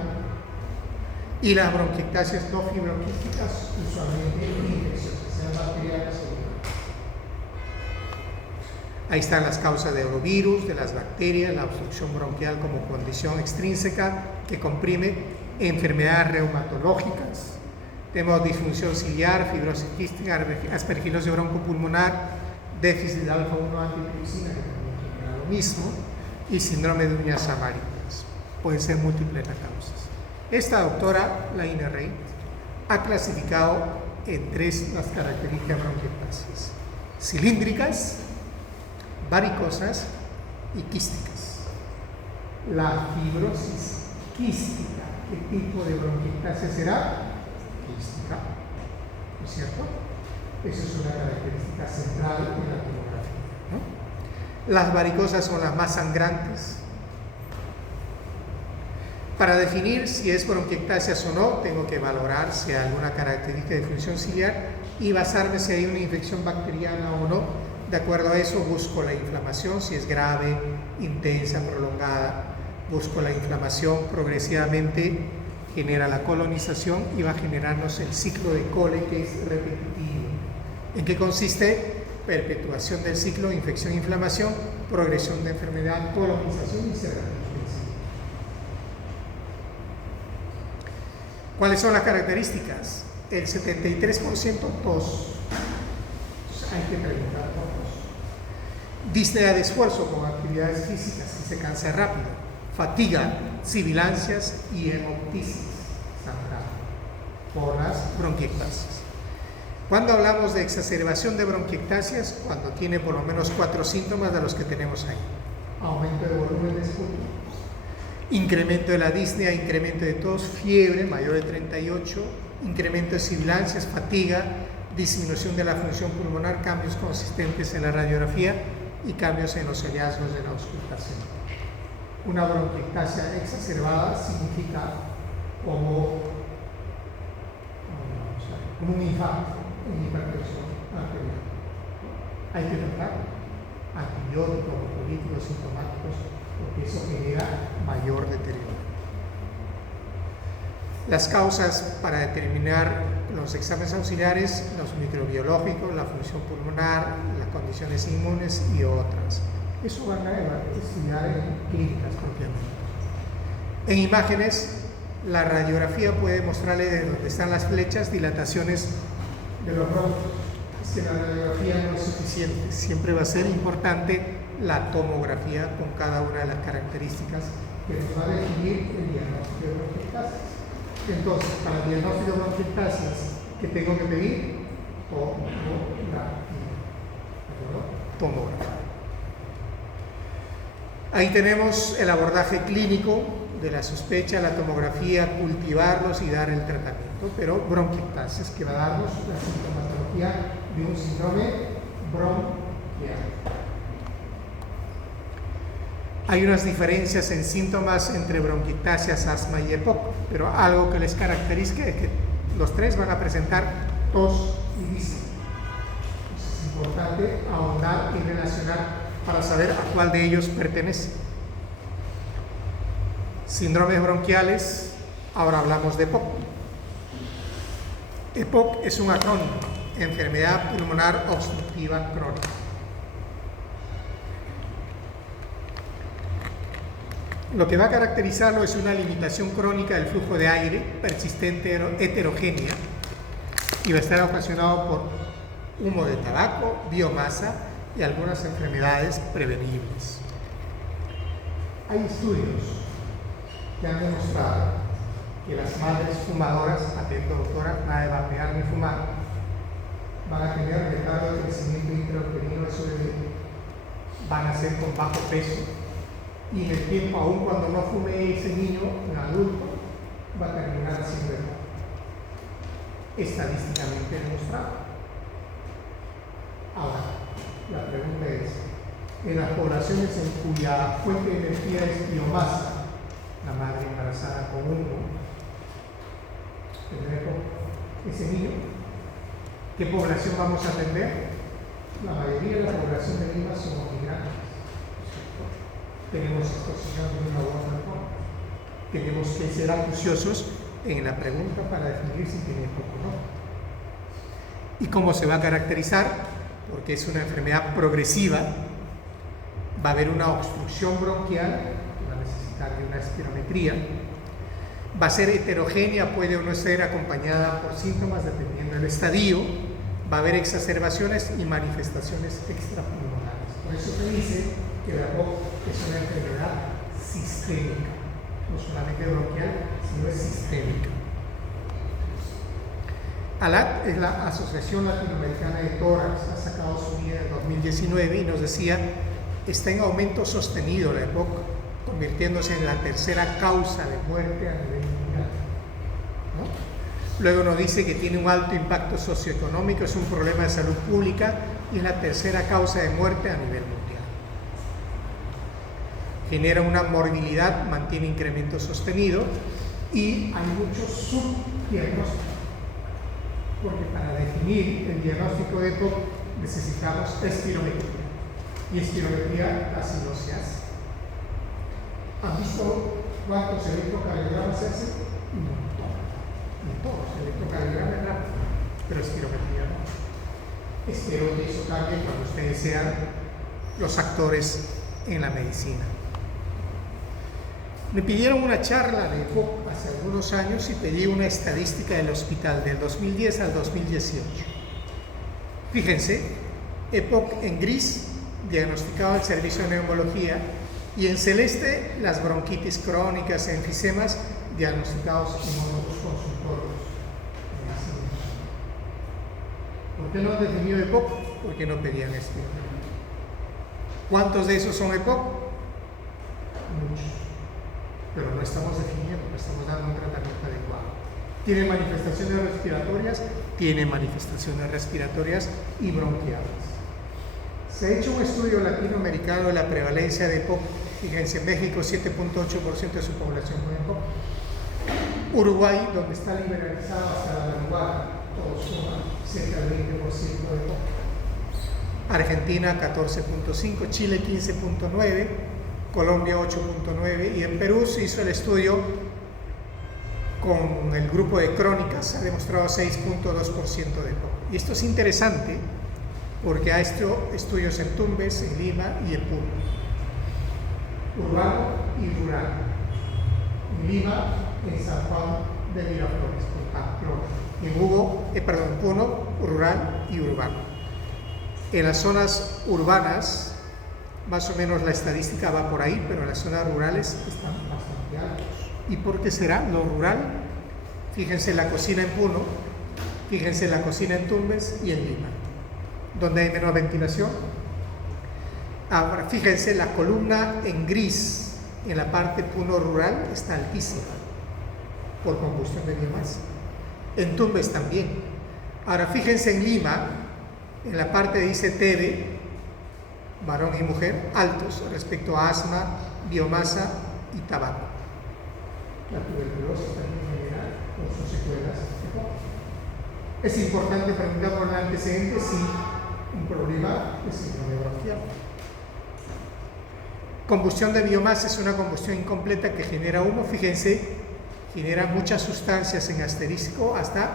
y las bronquiectasias no fibroquísticas, usualmente infecciosas, sean bacterianas o virales. Ahí están las causas de orovirus, de las bacterias, la obstrucción bronquial como condición extrínseca que comprime, enfermedades reumatológicas. Tenemos disfunción ciliar, fibrosis quística, aspergilosis broncopulmonar, déficit de alfa-1 antitrypsina, que también genera lo mismo, y síndrome de uñas amarillas. Pueden ser múltiples las causas. Esta doctora, Laine Rey, ha clasificado en 3 las características de bronquiectasias: cilíndricas, varicosas y quísticas. La fibrosis quística, ¿qué tipo de bronquiectasia será? Quística, ¿no es cierto? Esa es una característica central en la tomografía, ¿no? Las varicosas son las más sangrantes. Para definir si es bronquiectasias o no, tengo que valorar si hay alguna característica de disfunción ciliar y basarme si hay una infección bacteriana o no. De acuerdo a eso, busco la inflamación, si es grave, intensa, prolongada. Busco la inflamación, progresivamente genera la colonización y va a generarnos el ciclo de Cole, que es repetitivo. ¿En qué consiste? Perpetuación del ciclo, infección, inflamación, progresión de enfermedad, colonización y se repite. ¿Cuáles son las características? El 73% tos. Hay que preguntar por tos. Disnea de esfuerzo con actividades físicas, si se cansa rápido. Fatiga, sibilancias y hemoptisis sangrado por las bronquiectasias. ¿Cuándo hablamos de exacerbación de bronquiectasias? Cuando tiene por lo menos 4 síntomas de los que tenemos ahí. Aumento de volumen de esputo, incremento de la disnea, incremento de tos, fiebre mayor de 38, incremento de sibilancias, fatiga, disminución de la función pulmonar, cambios consistentes en la radiografía y cambios en los hallazgos de la auscultación. Una bronquiectasia exacerbada significa como un infarto en hipertensión arterial. Hay que tratar antibióticos, políticos, sintomáticos, porque eso genera mayor deterioro. Las causas para determinar los exámenes auxiliares, los microbiológicos, la función pulmonar, las condiciones inmunes y otras. Eso van a estudiar en clínicas propiamente. En imágenes, la radiografía puede mostrarle de dónde están las flechas, dilataciones de los bronquios. Es que la radiografía no es suficiente, siempre va a ser importante la tomografía con cada una de las características que nos va a definir el diagnóstico de bronquiectasias. Entonces, para el diagnóstico de bronquiectasias, ¿qué tengo que pedir? Tomografía. Ahí tenemos el abordaje clínico de la sospecha, la tomografía, cultivarlos y dar el tratamiento, pero bronquiectasias, que va a darnos la sintomatología de un síndrome bronquial. Hay unas diferencias en síntomas entre bronquiectasias, asma y EPOC, pero algo que les caracteriza es que los tres van a presentar tos y disnea. Es importante ahondar y relacionar para saber a cuál de ellos pertenece. Síndromes bronquiales, ahora hablamos de EPOC. EPOC es un acrónimo, enfermedad pulmonar obstructiva crónica. Lo que va a caracterizarlo es una limitación crónica del flujo de aire, persistente, heterogénea, y va a estar ocasionado por humo de tabaco, biomasa y algunas enfermedades prevenibles. Hay estudios que han demostrado que las madres fumadoras, atento doctora, nada de vapear ni fumar, van a tener retardo de crecimiento intrauterino, eso van a ser con bajo peso, y en el tiempo, aun cuando no fume ese niño, un adulto, va a terminar siendo EPOC. Estadísticamente demostrado. Ahora, la pregunta es, en las poblaciones en cuya fuente de energía es biomasa, la madre embarazada con humo, ese niño, ¿qué población vamos a atender? La mayoría de la población de Lima somos migrantes. Tenemos exposición de una u otra forma. Tenemos que ser acuciosos en la pregunta para definir si tiene EPOC o no. ¿Y cómo se va a caracterizar? Porque es una enfermedad progresiva, va a haber una obstrucción bronquial, va a necesitar de una espirometría, va a ser heterogénea, puede o no ser acompañada por síntomas dependiendo del estadio, va a haber exacerbaciones y manifestaciones extrapulmonares. Por eso se dice que la EPOC es una enfermedad sistémica, no solamente bronquial, sino es sistémica. ALAT es la Asociación Latinoamericana de Tórax, ha sacado su guía en 2019 y nos decía, está en aumento sostenido la EPOC, convirtiéndose en la tercera causa de muerte a nivel mundial, ¿no? Luego nos dice que tiene un alto impacto socioeconómico, es un problema de salud pública y es la tercera causa de muerte a nivel mundial. Genera una morbilidad, mantiene incremento sostenido y hay muchos subdiagnósticos. Porque para definir el diagnóstico de EPOC necesitamos espirometría. Y espirometría casi no se hace. ¿Han visto cuántos electrocardiogramas se hacen? No todos. Electrocardiograma es rápido, pero espirometría no. Espero que eso cambie cuando ustedes sean los actores en la medicina. Me pidieron una charla de EPOC hace algunos años y pedí una estadística del hospital del 2010 al 2018. Fíjense, EPOC en gris, diagnosticado el servicio de neumología, y en celeste, las bronquitis crónicas, enfisemas, diagnosticados en otros consultorios. ¿Por qué no han definido EPOC? Porque no pedían espirometría. ¿Cuántos de esos son EPOC? Muchos. pero no estamos definiendo, no estamos dando un tratamiento adecuado. ¿Tiene manifestaciones respiratorias? Tiene manifestaciones respiratorias y bronquiales. Se ha hecho un estudio latinoamericano de la prevalencia de EPOC. Fíjense, en México 7.8% de su población con EPOC. Uruguay, donde está liberalizado hasta la vanguardia, todos suman cerca del 20% de EPOC. Argentina 14.5%, Chile 15.9%, Colombia 8.9%, y en Perú se hizo el estudio con el grupo de crónicas, ha demostrado 6.2% de EPOC. Y esto es interesante porque ha hecho estudios en Tumbes, en Lima y en Puno, urbano y rural. En Lima, en San Juan de Miraflores, en Puno, rural y urbano. En las zonas urbanas, más o menos la estadística va por ahí, pero en las zonas rurales están bastante altos. ¿Y por qué será lo rural? Fíjense la cocina en Puno, fíjense la cocina en Tumbes y en Lima, donde hay menos ventilación. Ahora, fíjense la columna en gris en la parte Puno rural está altísima por combustión de biomasa. En Tumbes también. Ahora, fíjense en Lima, en la parte dice TB, varón y mujer, altos respecto a asma, biomasa y tabaco. La tuberculosis también genera con sus secuelas de EPOC. Es importante preguntar por el antecedente si un problema de síndrome bronquial. Combustión de biomasa es una combustión incompleta que genera humo. Fíjense, genera muchas sustancias en asterisco, hasta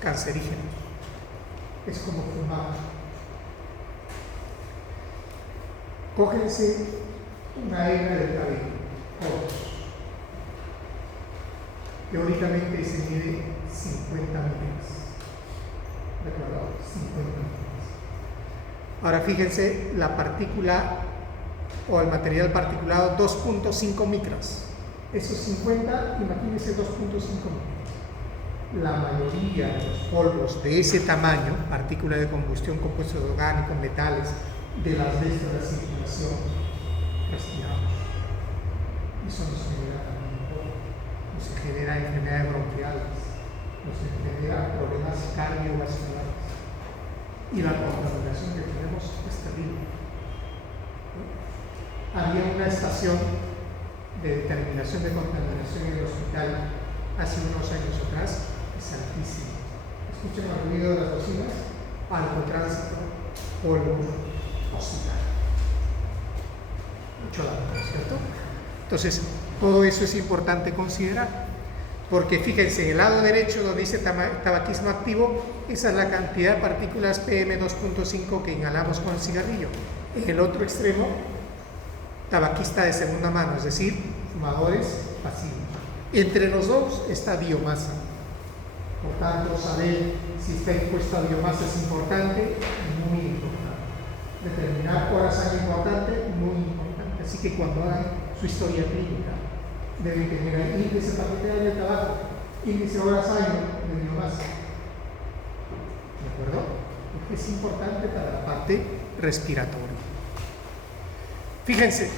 cancerígenos. Es como fumar. Cógense una hebra del cabello, todos. Teóricamente se mide 50 milímetros. ¿De acuerdo? 50 milímetros. Ahora fíjense la partícula o el material particulado 2.5 micras. Esos 50, imagínense 2.5 micras. La mayoría de los polvos de ese tamaño, partículas de combustión, compuestos orgánicos, metales, de las veces de la circulación, respiramos. Eso nos genera también polvo, nos genera enfermedades bronquiales, nos genera problemas cardiovasculares. Y la contaminación que tenemos es terrible. Había una estación de determinación de contaminación en el hospital hace unos años atrás, es altísimo. Escuchen el ruido de las bocinas, autotránsito, polvo, hospital. Mucho daño, ¿cierto? Entonces, todo eso es importante considerar, porque fíjense, en el lado derecho donde dice tabaquismo activo, esa es la cantidad de partículas PM2.5 que inhalamos con el cigarrillo. En el otro extremo, tabaquista de segunda mano, es decir, fumadores pasivos. Entre los dos está biomasa. Por tanto, saber si está expuesto a biomasa es importante y muy importante. Determinar horas año importante, muy importante. Así que cuando hagan su historia clínica, deben tener el índice partícula de tabaco, índice horas año de biomasa. ¿De acuerdo? Porque es importante para la parte respiratoria. Fíjense,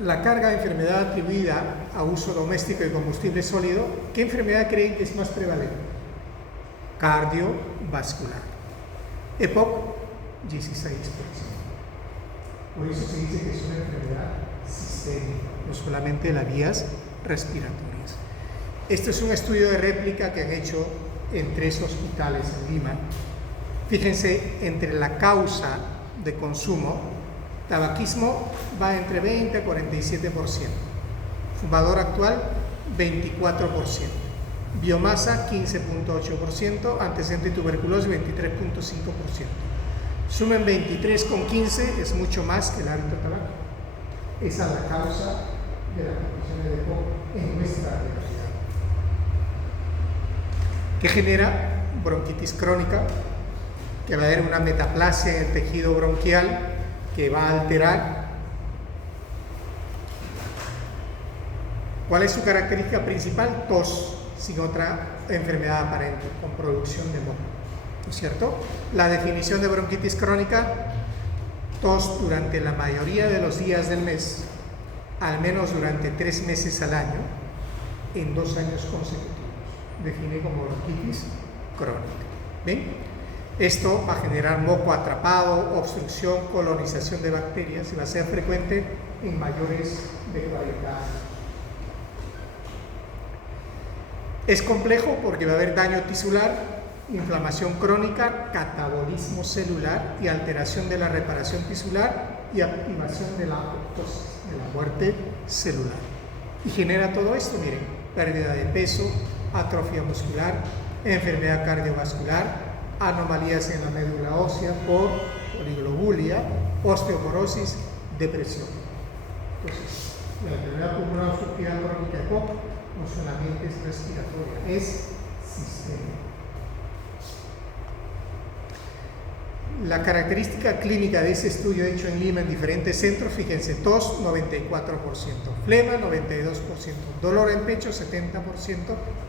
la carga de enfermedad atribuida a uso doméstico de combustible sólido, ¿qué enfermedad creen que es más prevalente? Cardiovascular. EPOC, 16%. Por eso se dice que es una enfermedad sistémica, no solamente las vías respiratorias. Este es un estudio de réplica que han hecho en 3 hospitales en Lima. Fíjense, entre la causa de consumo, tabaquismo va entre 20 a 47%, fumador actual 24%, biomasa 15.8%, antecedente de tuberculosis 23.5%. Sumen 23,15, es mucho más que el hábito tabaco. Esa es la causa de las condiciones de EPOC en nuestra realidad, que genera bronquitis crónica, que va a haber una metaplasia en el tejido bronquial, que va a alterar. ¿Cuál es su característica principal? Tos, sin otra enfermedad aparente, con producción de moco, ¿no es cierto? La definición de bronquitis crónica: tos durante la mayoría de los días del mes, al menos durante 3 meses al año, en 2 años consecutivos. Define como bronquitis crónica. ¿Ven? Esto va a generar moco atrapado, obstrucción, colonización de bacterias y va a ser frecuente en mayores de 40 años. Es complejo porque va a haber daño tisular, inflamación crónica, catabolismo celular y alteración de la reparación tisular y activación de la apoptosis, de la muerte celular. Y genera todo esto, miren, pérdida de peso, atrofia muscular, enfermedad cardiovascular, anomalías en la médula ósea por oliglobulia, osteoporosis, depresión. Entonces, la enfermedad pulmonar obstructiva crónica EPOC no solamente es respiratoria, es sistémica. La característica clínica de ese estudio hecho en Lima en diferentes centros, fíjense, tos 94%, flema 92%, dolor en pecho 70%,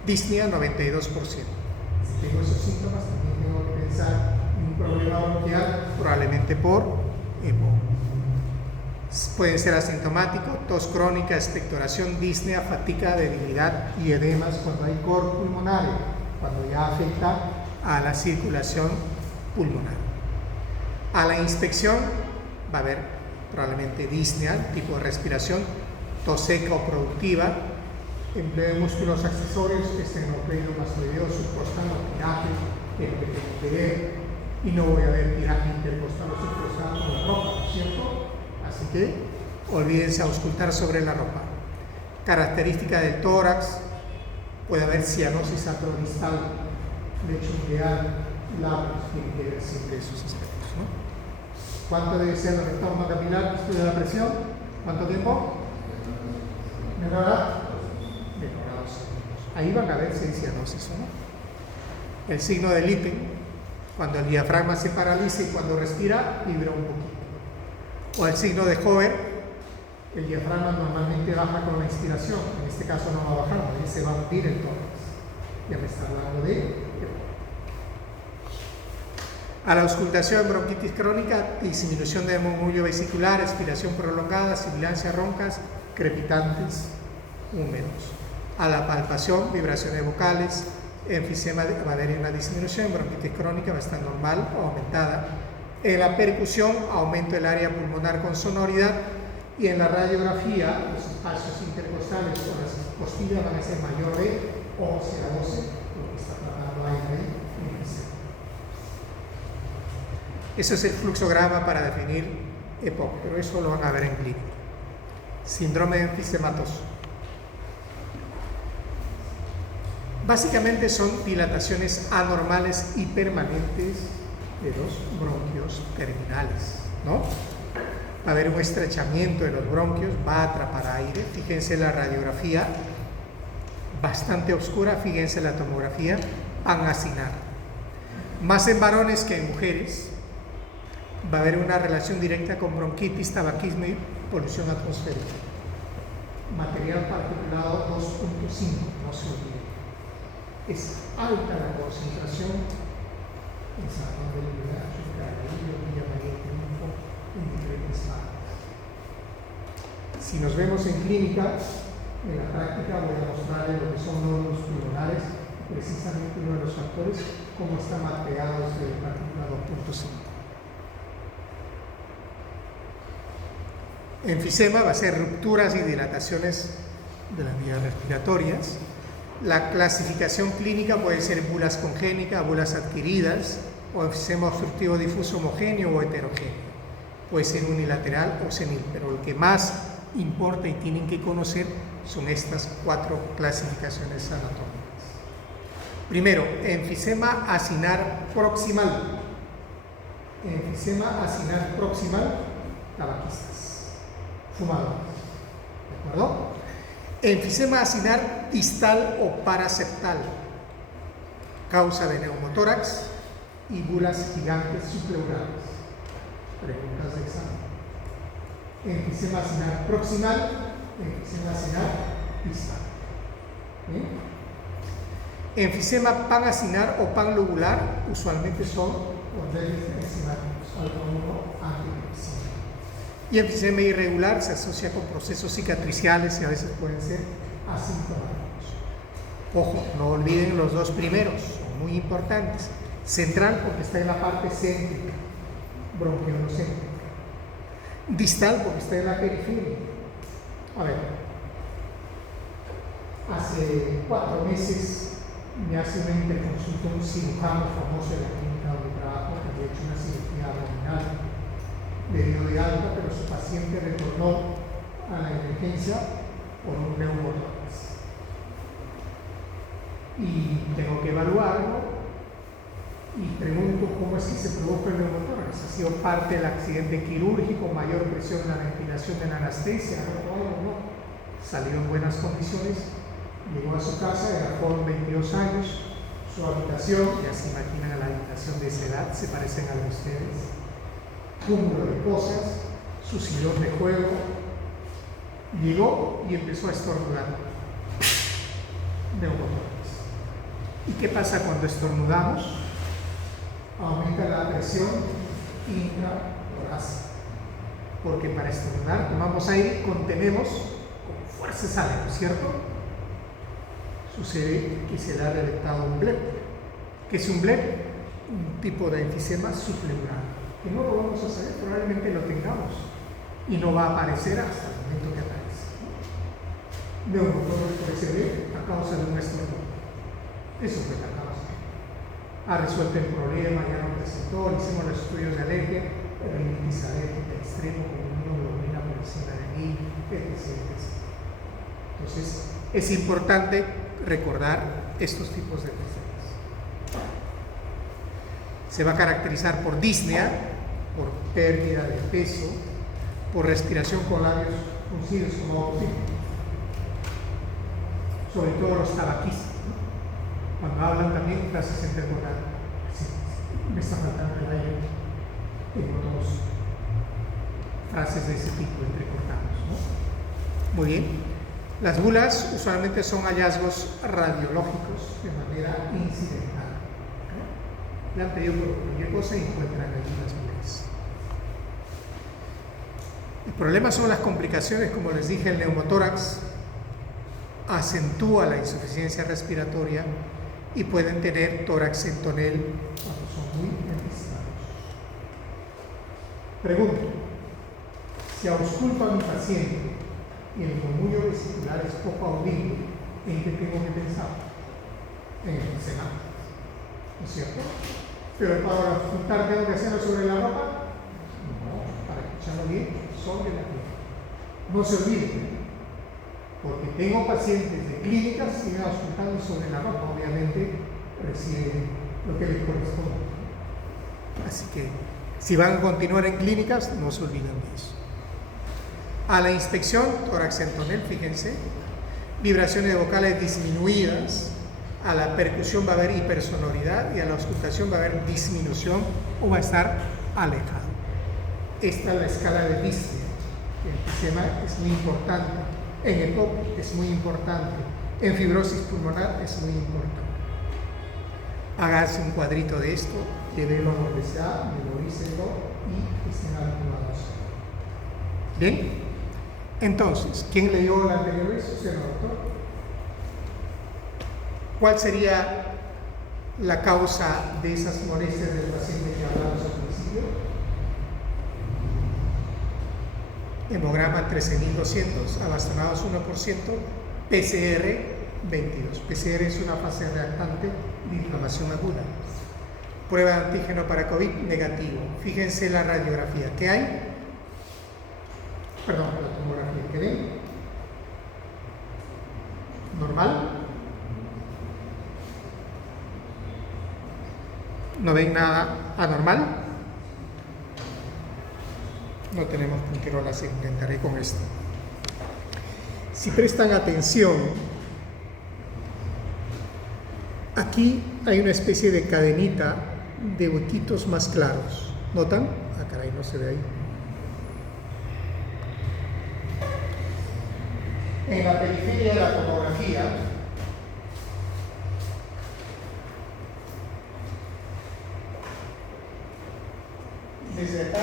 disnea 92%. Si tengo esos síntomas, también tengo que pensar en un problema bronquial, probablemente por EPOC. Pueden ser asintomáticos, tos crónica, expectoración, disnea, fatiga, debilidad y edemas cuando hay cor pulmonar, cuando ya afecta a la circulación pulmonar. A la inspección va a haber probablemente disnea, tipo de respiración, tos seca o productiva, empleo de músculos accesorios, esternocleido, mastoideo, subcostano, tiraje, que es lo que tengo que ver, y no voy a ver tiraje intercostal o subcostano con ropa, ¿no es cierto? Así que olvídense auscultar sobre la ropa. Característica del tórax, puede haber cianosis acrodistal, lecho ideal, labios, tienen que ver siempre esos aspectos, ¿no? ¿Cuánto debe ser el retorno capilar? Estudio de la presión. ¿Cuánto tiempo? ¿Mejorará? Mejorado. Ahí van a ver si hay cianosis o no. El signo de Lippen, cuando el diafragma se paraliza y cuando respira, vibra un poquito. O el signo de Hover, el diafragma normalmente baja con la inspiración, en este caso no va a bajar, porque se va a hundir el tórax. Ya me está hablando de... A la auscultación, bronquitis crónica, disminución de murmullo vesicular, expiración prolongada, sibilancia, roncas, crepitantes, húmedos. A la palpación, vibraciones vocales, enfisema, va a haber una disminución, bronquitis crónica va a estar normal o aumentada. En la percusión, aumento del área pulmonar con sonoridad, y en la radiografía, los espacios intercostales o las costillas van a ser mayor de 11 a 12, lo que está tratando aire en enfisema. Ese es el fluxograma para definir EPOC, pero eso lo van a ver en clínica. Síndrome de enfisematoso. Básicamente son dilataciones anormales y permanentes de los bronquios terminales, ¿no? Va a haber un estrechamiento de los bronquios, va a atrapar aire. Fíjense la radiografía, bastante oscura, fíjense la tomografía, van a hacinar. Más en varones que en mujeres. Va a haber una relación directa con bronquitis, tabaquismo y polución atmosférica. Material particulado 2.5, no se olviden. Es alta la concentración en San Juan del Lurigancho, en Caraballo, Villa María de Triunfo, en diferentes partes. Si nos vemos en clínica, en la práctica voy a mostrarles lo que son nódulos pulmonares, precisamente uno de los factores, cómo está mapeado este partícula 2.5. Enfisema va a ser rupturas y dilataciones de las vías respiratorias. La clasificación clínica puede ser bulas congénicas, bulas adquiridas, o enfisema obstructivo difuso homogéneo o heterogéneo. Puede ser unilateral o senil, pero lo que más importa y tienen que conocer son estas 4 clasificaciones anatómicas. Primero, enfisema acinar proximal. Enfisema acinar proximal, tabaquistas, fumadores. ¿De acuerdo? Enfisema acinar distal o paraseptal, causa de neumotórax y bulas gigantes subpleurales. Preguntas de examen. Enfisema acinar proximal, enfisema acinar distal. Enfisema panacinar o panlobular usualmente son bordeles enzimáticos, alfa 1 antidepresivo. Y enfisema irregular se asocia con procesos cicatriciales y a veces pueden ser asintomáticos. Ojo, no olviden los dos primeros, son muy importantes. Central porque está en la parte céntrica, bronquiolocéntrica. Distal porque está en la periferia. A ver, hace 4 meses me hace una interconsulta un cirujano famoso de la clínica donde trabajo que había hecho una cirugía abdominal. Le dio de alta, pero su paciente retornó a la emergencia por un neumotórax. Y tengo que evaluarlo y pregunto cómo es que se produjo el neumotórax. ¿Ha sido parte del accidente quirúrgico, mayor presión en la ventilación de la anestesia? No. Salió en buenas condiciones, llegó a su casa, era joven, 22 años, su habitación, ya se imaginan la habitación de esa edad, se parecen a la de ustedes, cúmulo de cosas, su sillón de juego, llegó y empezó a estornudar. Neumotórax. ¿Y qué pasa cuando estornudamos? Aumenta la presión intratorácica, porque para estornudar tomamos aire, contenemos con fuerza sale, ¿no es cierto? Sucede que se le ha detectado un bleb. ¿Qué es un bleb? Un tipo de enfisema subpleural, que no lo vamos a saber, probablemente lo tengamos y no va a aparecer hasta el momento que aparece. Neumotórax puede ser a causa de un estornudo. Eso fue la causa. Ha resuelto el problema, ya no presentó, le hicimos los estudios de alergia, rinitis alérgica extremo con inmunoglobulina por encima de 1000, etc. Entonces, es importante recordar estos tipos de enfermedades. Se va a caracterizar por disnea, por pérdida de peso, por respiración con labios fruncidos como autismo, sobre todo los tabaquistas. Cuando hablan también, casi se recordar, sí, me está faltando el aire, tengo dos frases de ese tipo entrecortados, ¿no? Muy bien. Las bulas usualmente son hallazgos radiológicos de manera incidental, ¿no? Le han pedido por cualquier cosa y encuentran allí las bulas. El problema son las complicaciones, como les dije, el neumotórax acentúa la insuficiencia respiratoria y pueden tener tórax en tonel cuando son muy enfistados. Pregunto, si ausculto a mi paciente y el murmullo vesicular es poco audible, ¿en qué tengo que pensar? En el enfisema, ¿no es cierto? Pero para auscultar tengo que hacerlo sobre la ropa. No, para escucharlo bien, sobre la piel. No se olviden, porque tengo pacientes de clínicas que siguen auscultando sobre la ropa, obviamente reciben lo que les corresponde. Así que si van a continuar en clínicas, no se olviden de eso. A la inspección, tórax en tonel, fíjense, vibraciones vocales disminuidas, a la percusión va a haber hipersonoridad y a la auscultación va a haber disminución o va a estar alejado. Esta es la escala de Disney. El enfisema es muy importante. En EPOC es muy importante. En fibrosis pulmonar es muy importante. Hágase un cuadrito de esto, llévelo a donde sea, memorícelo y estén habituados. ¿Bien? Entonces, ¿quién le dio la anterior vez? Usted, doctor. ¿Cuál sería la causa de esas molestias del paciente que hablamos al principio? Hemograma 13.200, abastonados 1%, PCR 22. PCR es una fase reactante de inflamación aguda. Prueba de antígeno para COVID negativo. Fíjense la radiografía. ¿Qué hay? Perdón, la tomografía. ¿Qué ven? ¿Normal? ¿No ven nada anormal? No tenemos punterolas, intentaré con esto. Si prestan atención, aquí hay una especie de cadenita de huequitos más claros. ¿Notan? Ah, caray, no se ve ahí. En la periferia de la tomografía, desde acá,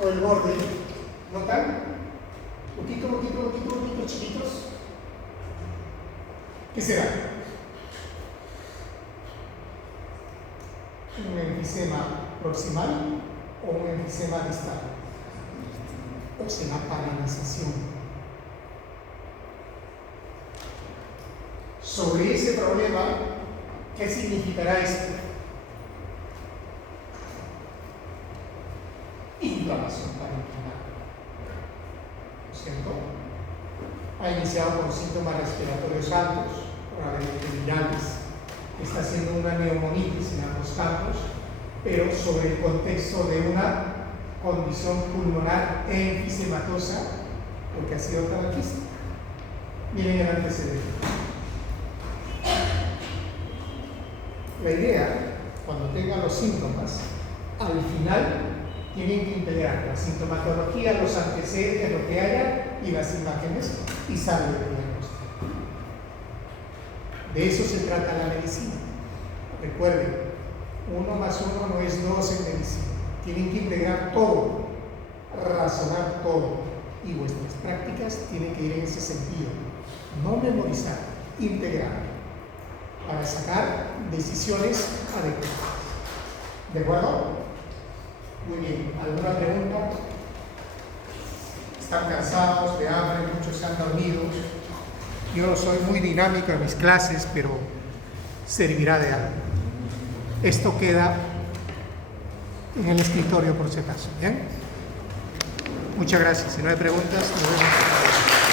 todo el borde de ¿notan? Poquito, chiquitos. ¿Qué será? ¿Un enfisema proximal o un enfisema distal? ¿O será paralización? Sobre ese problema, ¿qué significará esto? Inflamación parenquimal, ¿no es cierto? Ha iniciado con síntomas respiratorios altos, probablemente virales, está haciendo una neumonitis en ambos campos, pero sobre el contexto de una condición pulmonar enfisematosa, porque ha sido tabaquista. Miren el antecedente. La idea, cuando tengan los síntomas, al final tienen que integrar la sintomatología, los antecedentes, lo que haya y las imágenes y saber el diagnóstico. De eso se trata la medicina. Recuerden, 1 más 1 no es 2 en medicina. Tienen que integrar todo, razonar todo, y vuestras prácticas tienen que ir en ese sentido. No memorizar, integrar, para sacar decisiones adecuadas. ¿De acuerdo? Muy bien. ¿Alguna pregunta? ¿Están cansados, de hambre? Muchos se han dormido. Yo soy muy dinámico en mis clases, pero servirá de algo. Esto queda en el escritorio por si acaso. ¿Bien? Muchas gracias. Si no hay preguntas, nos vemos.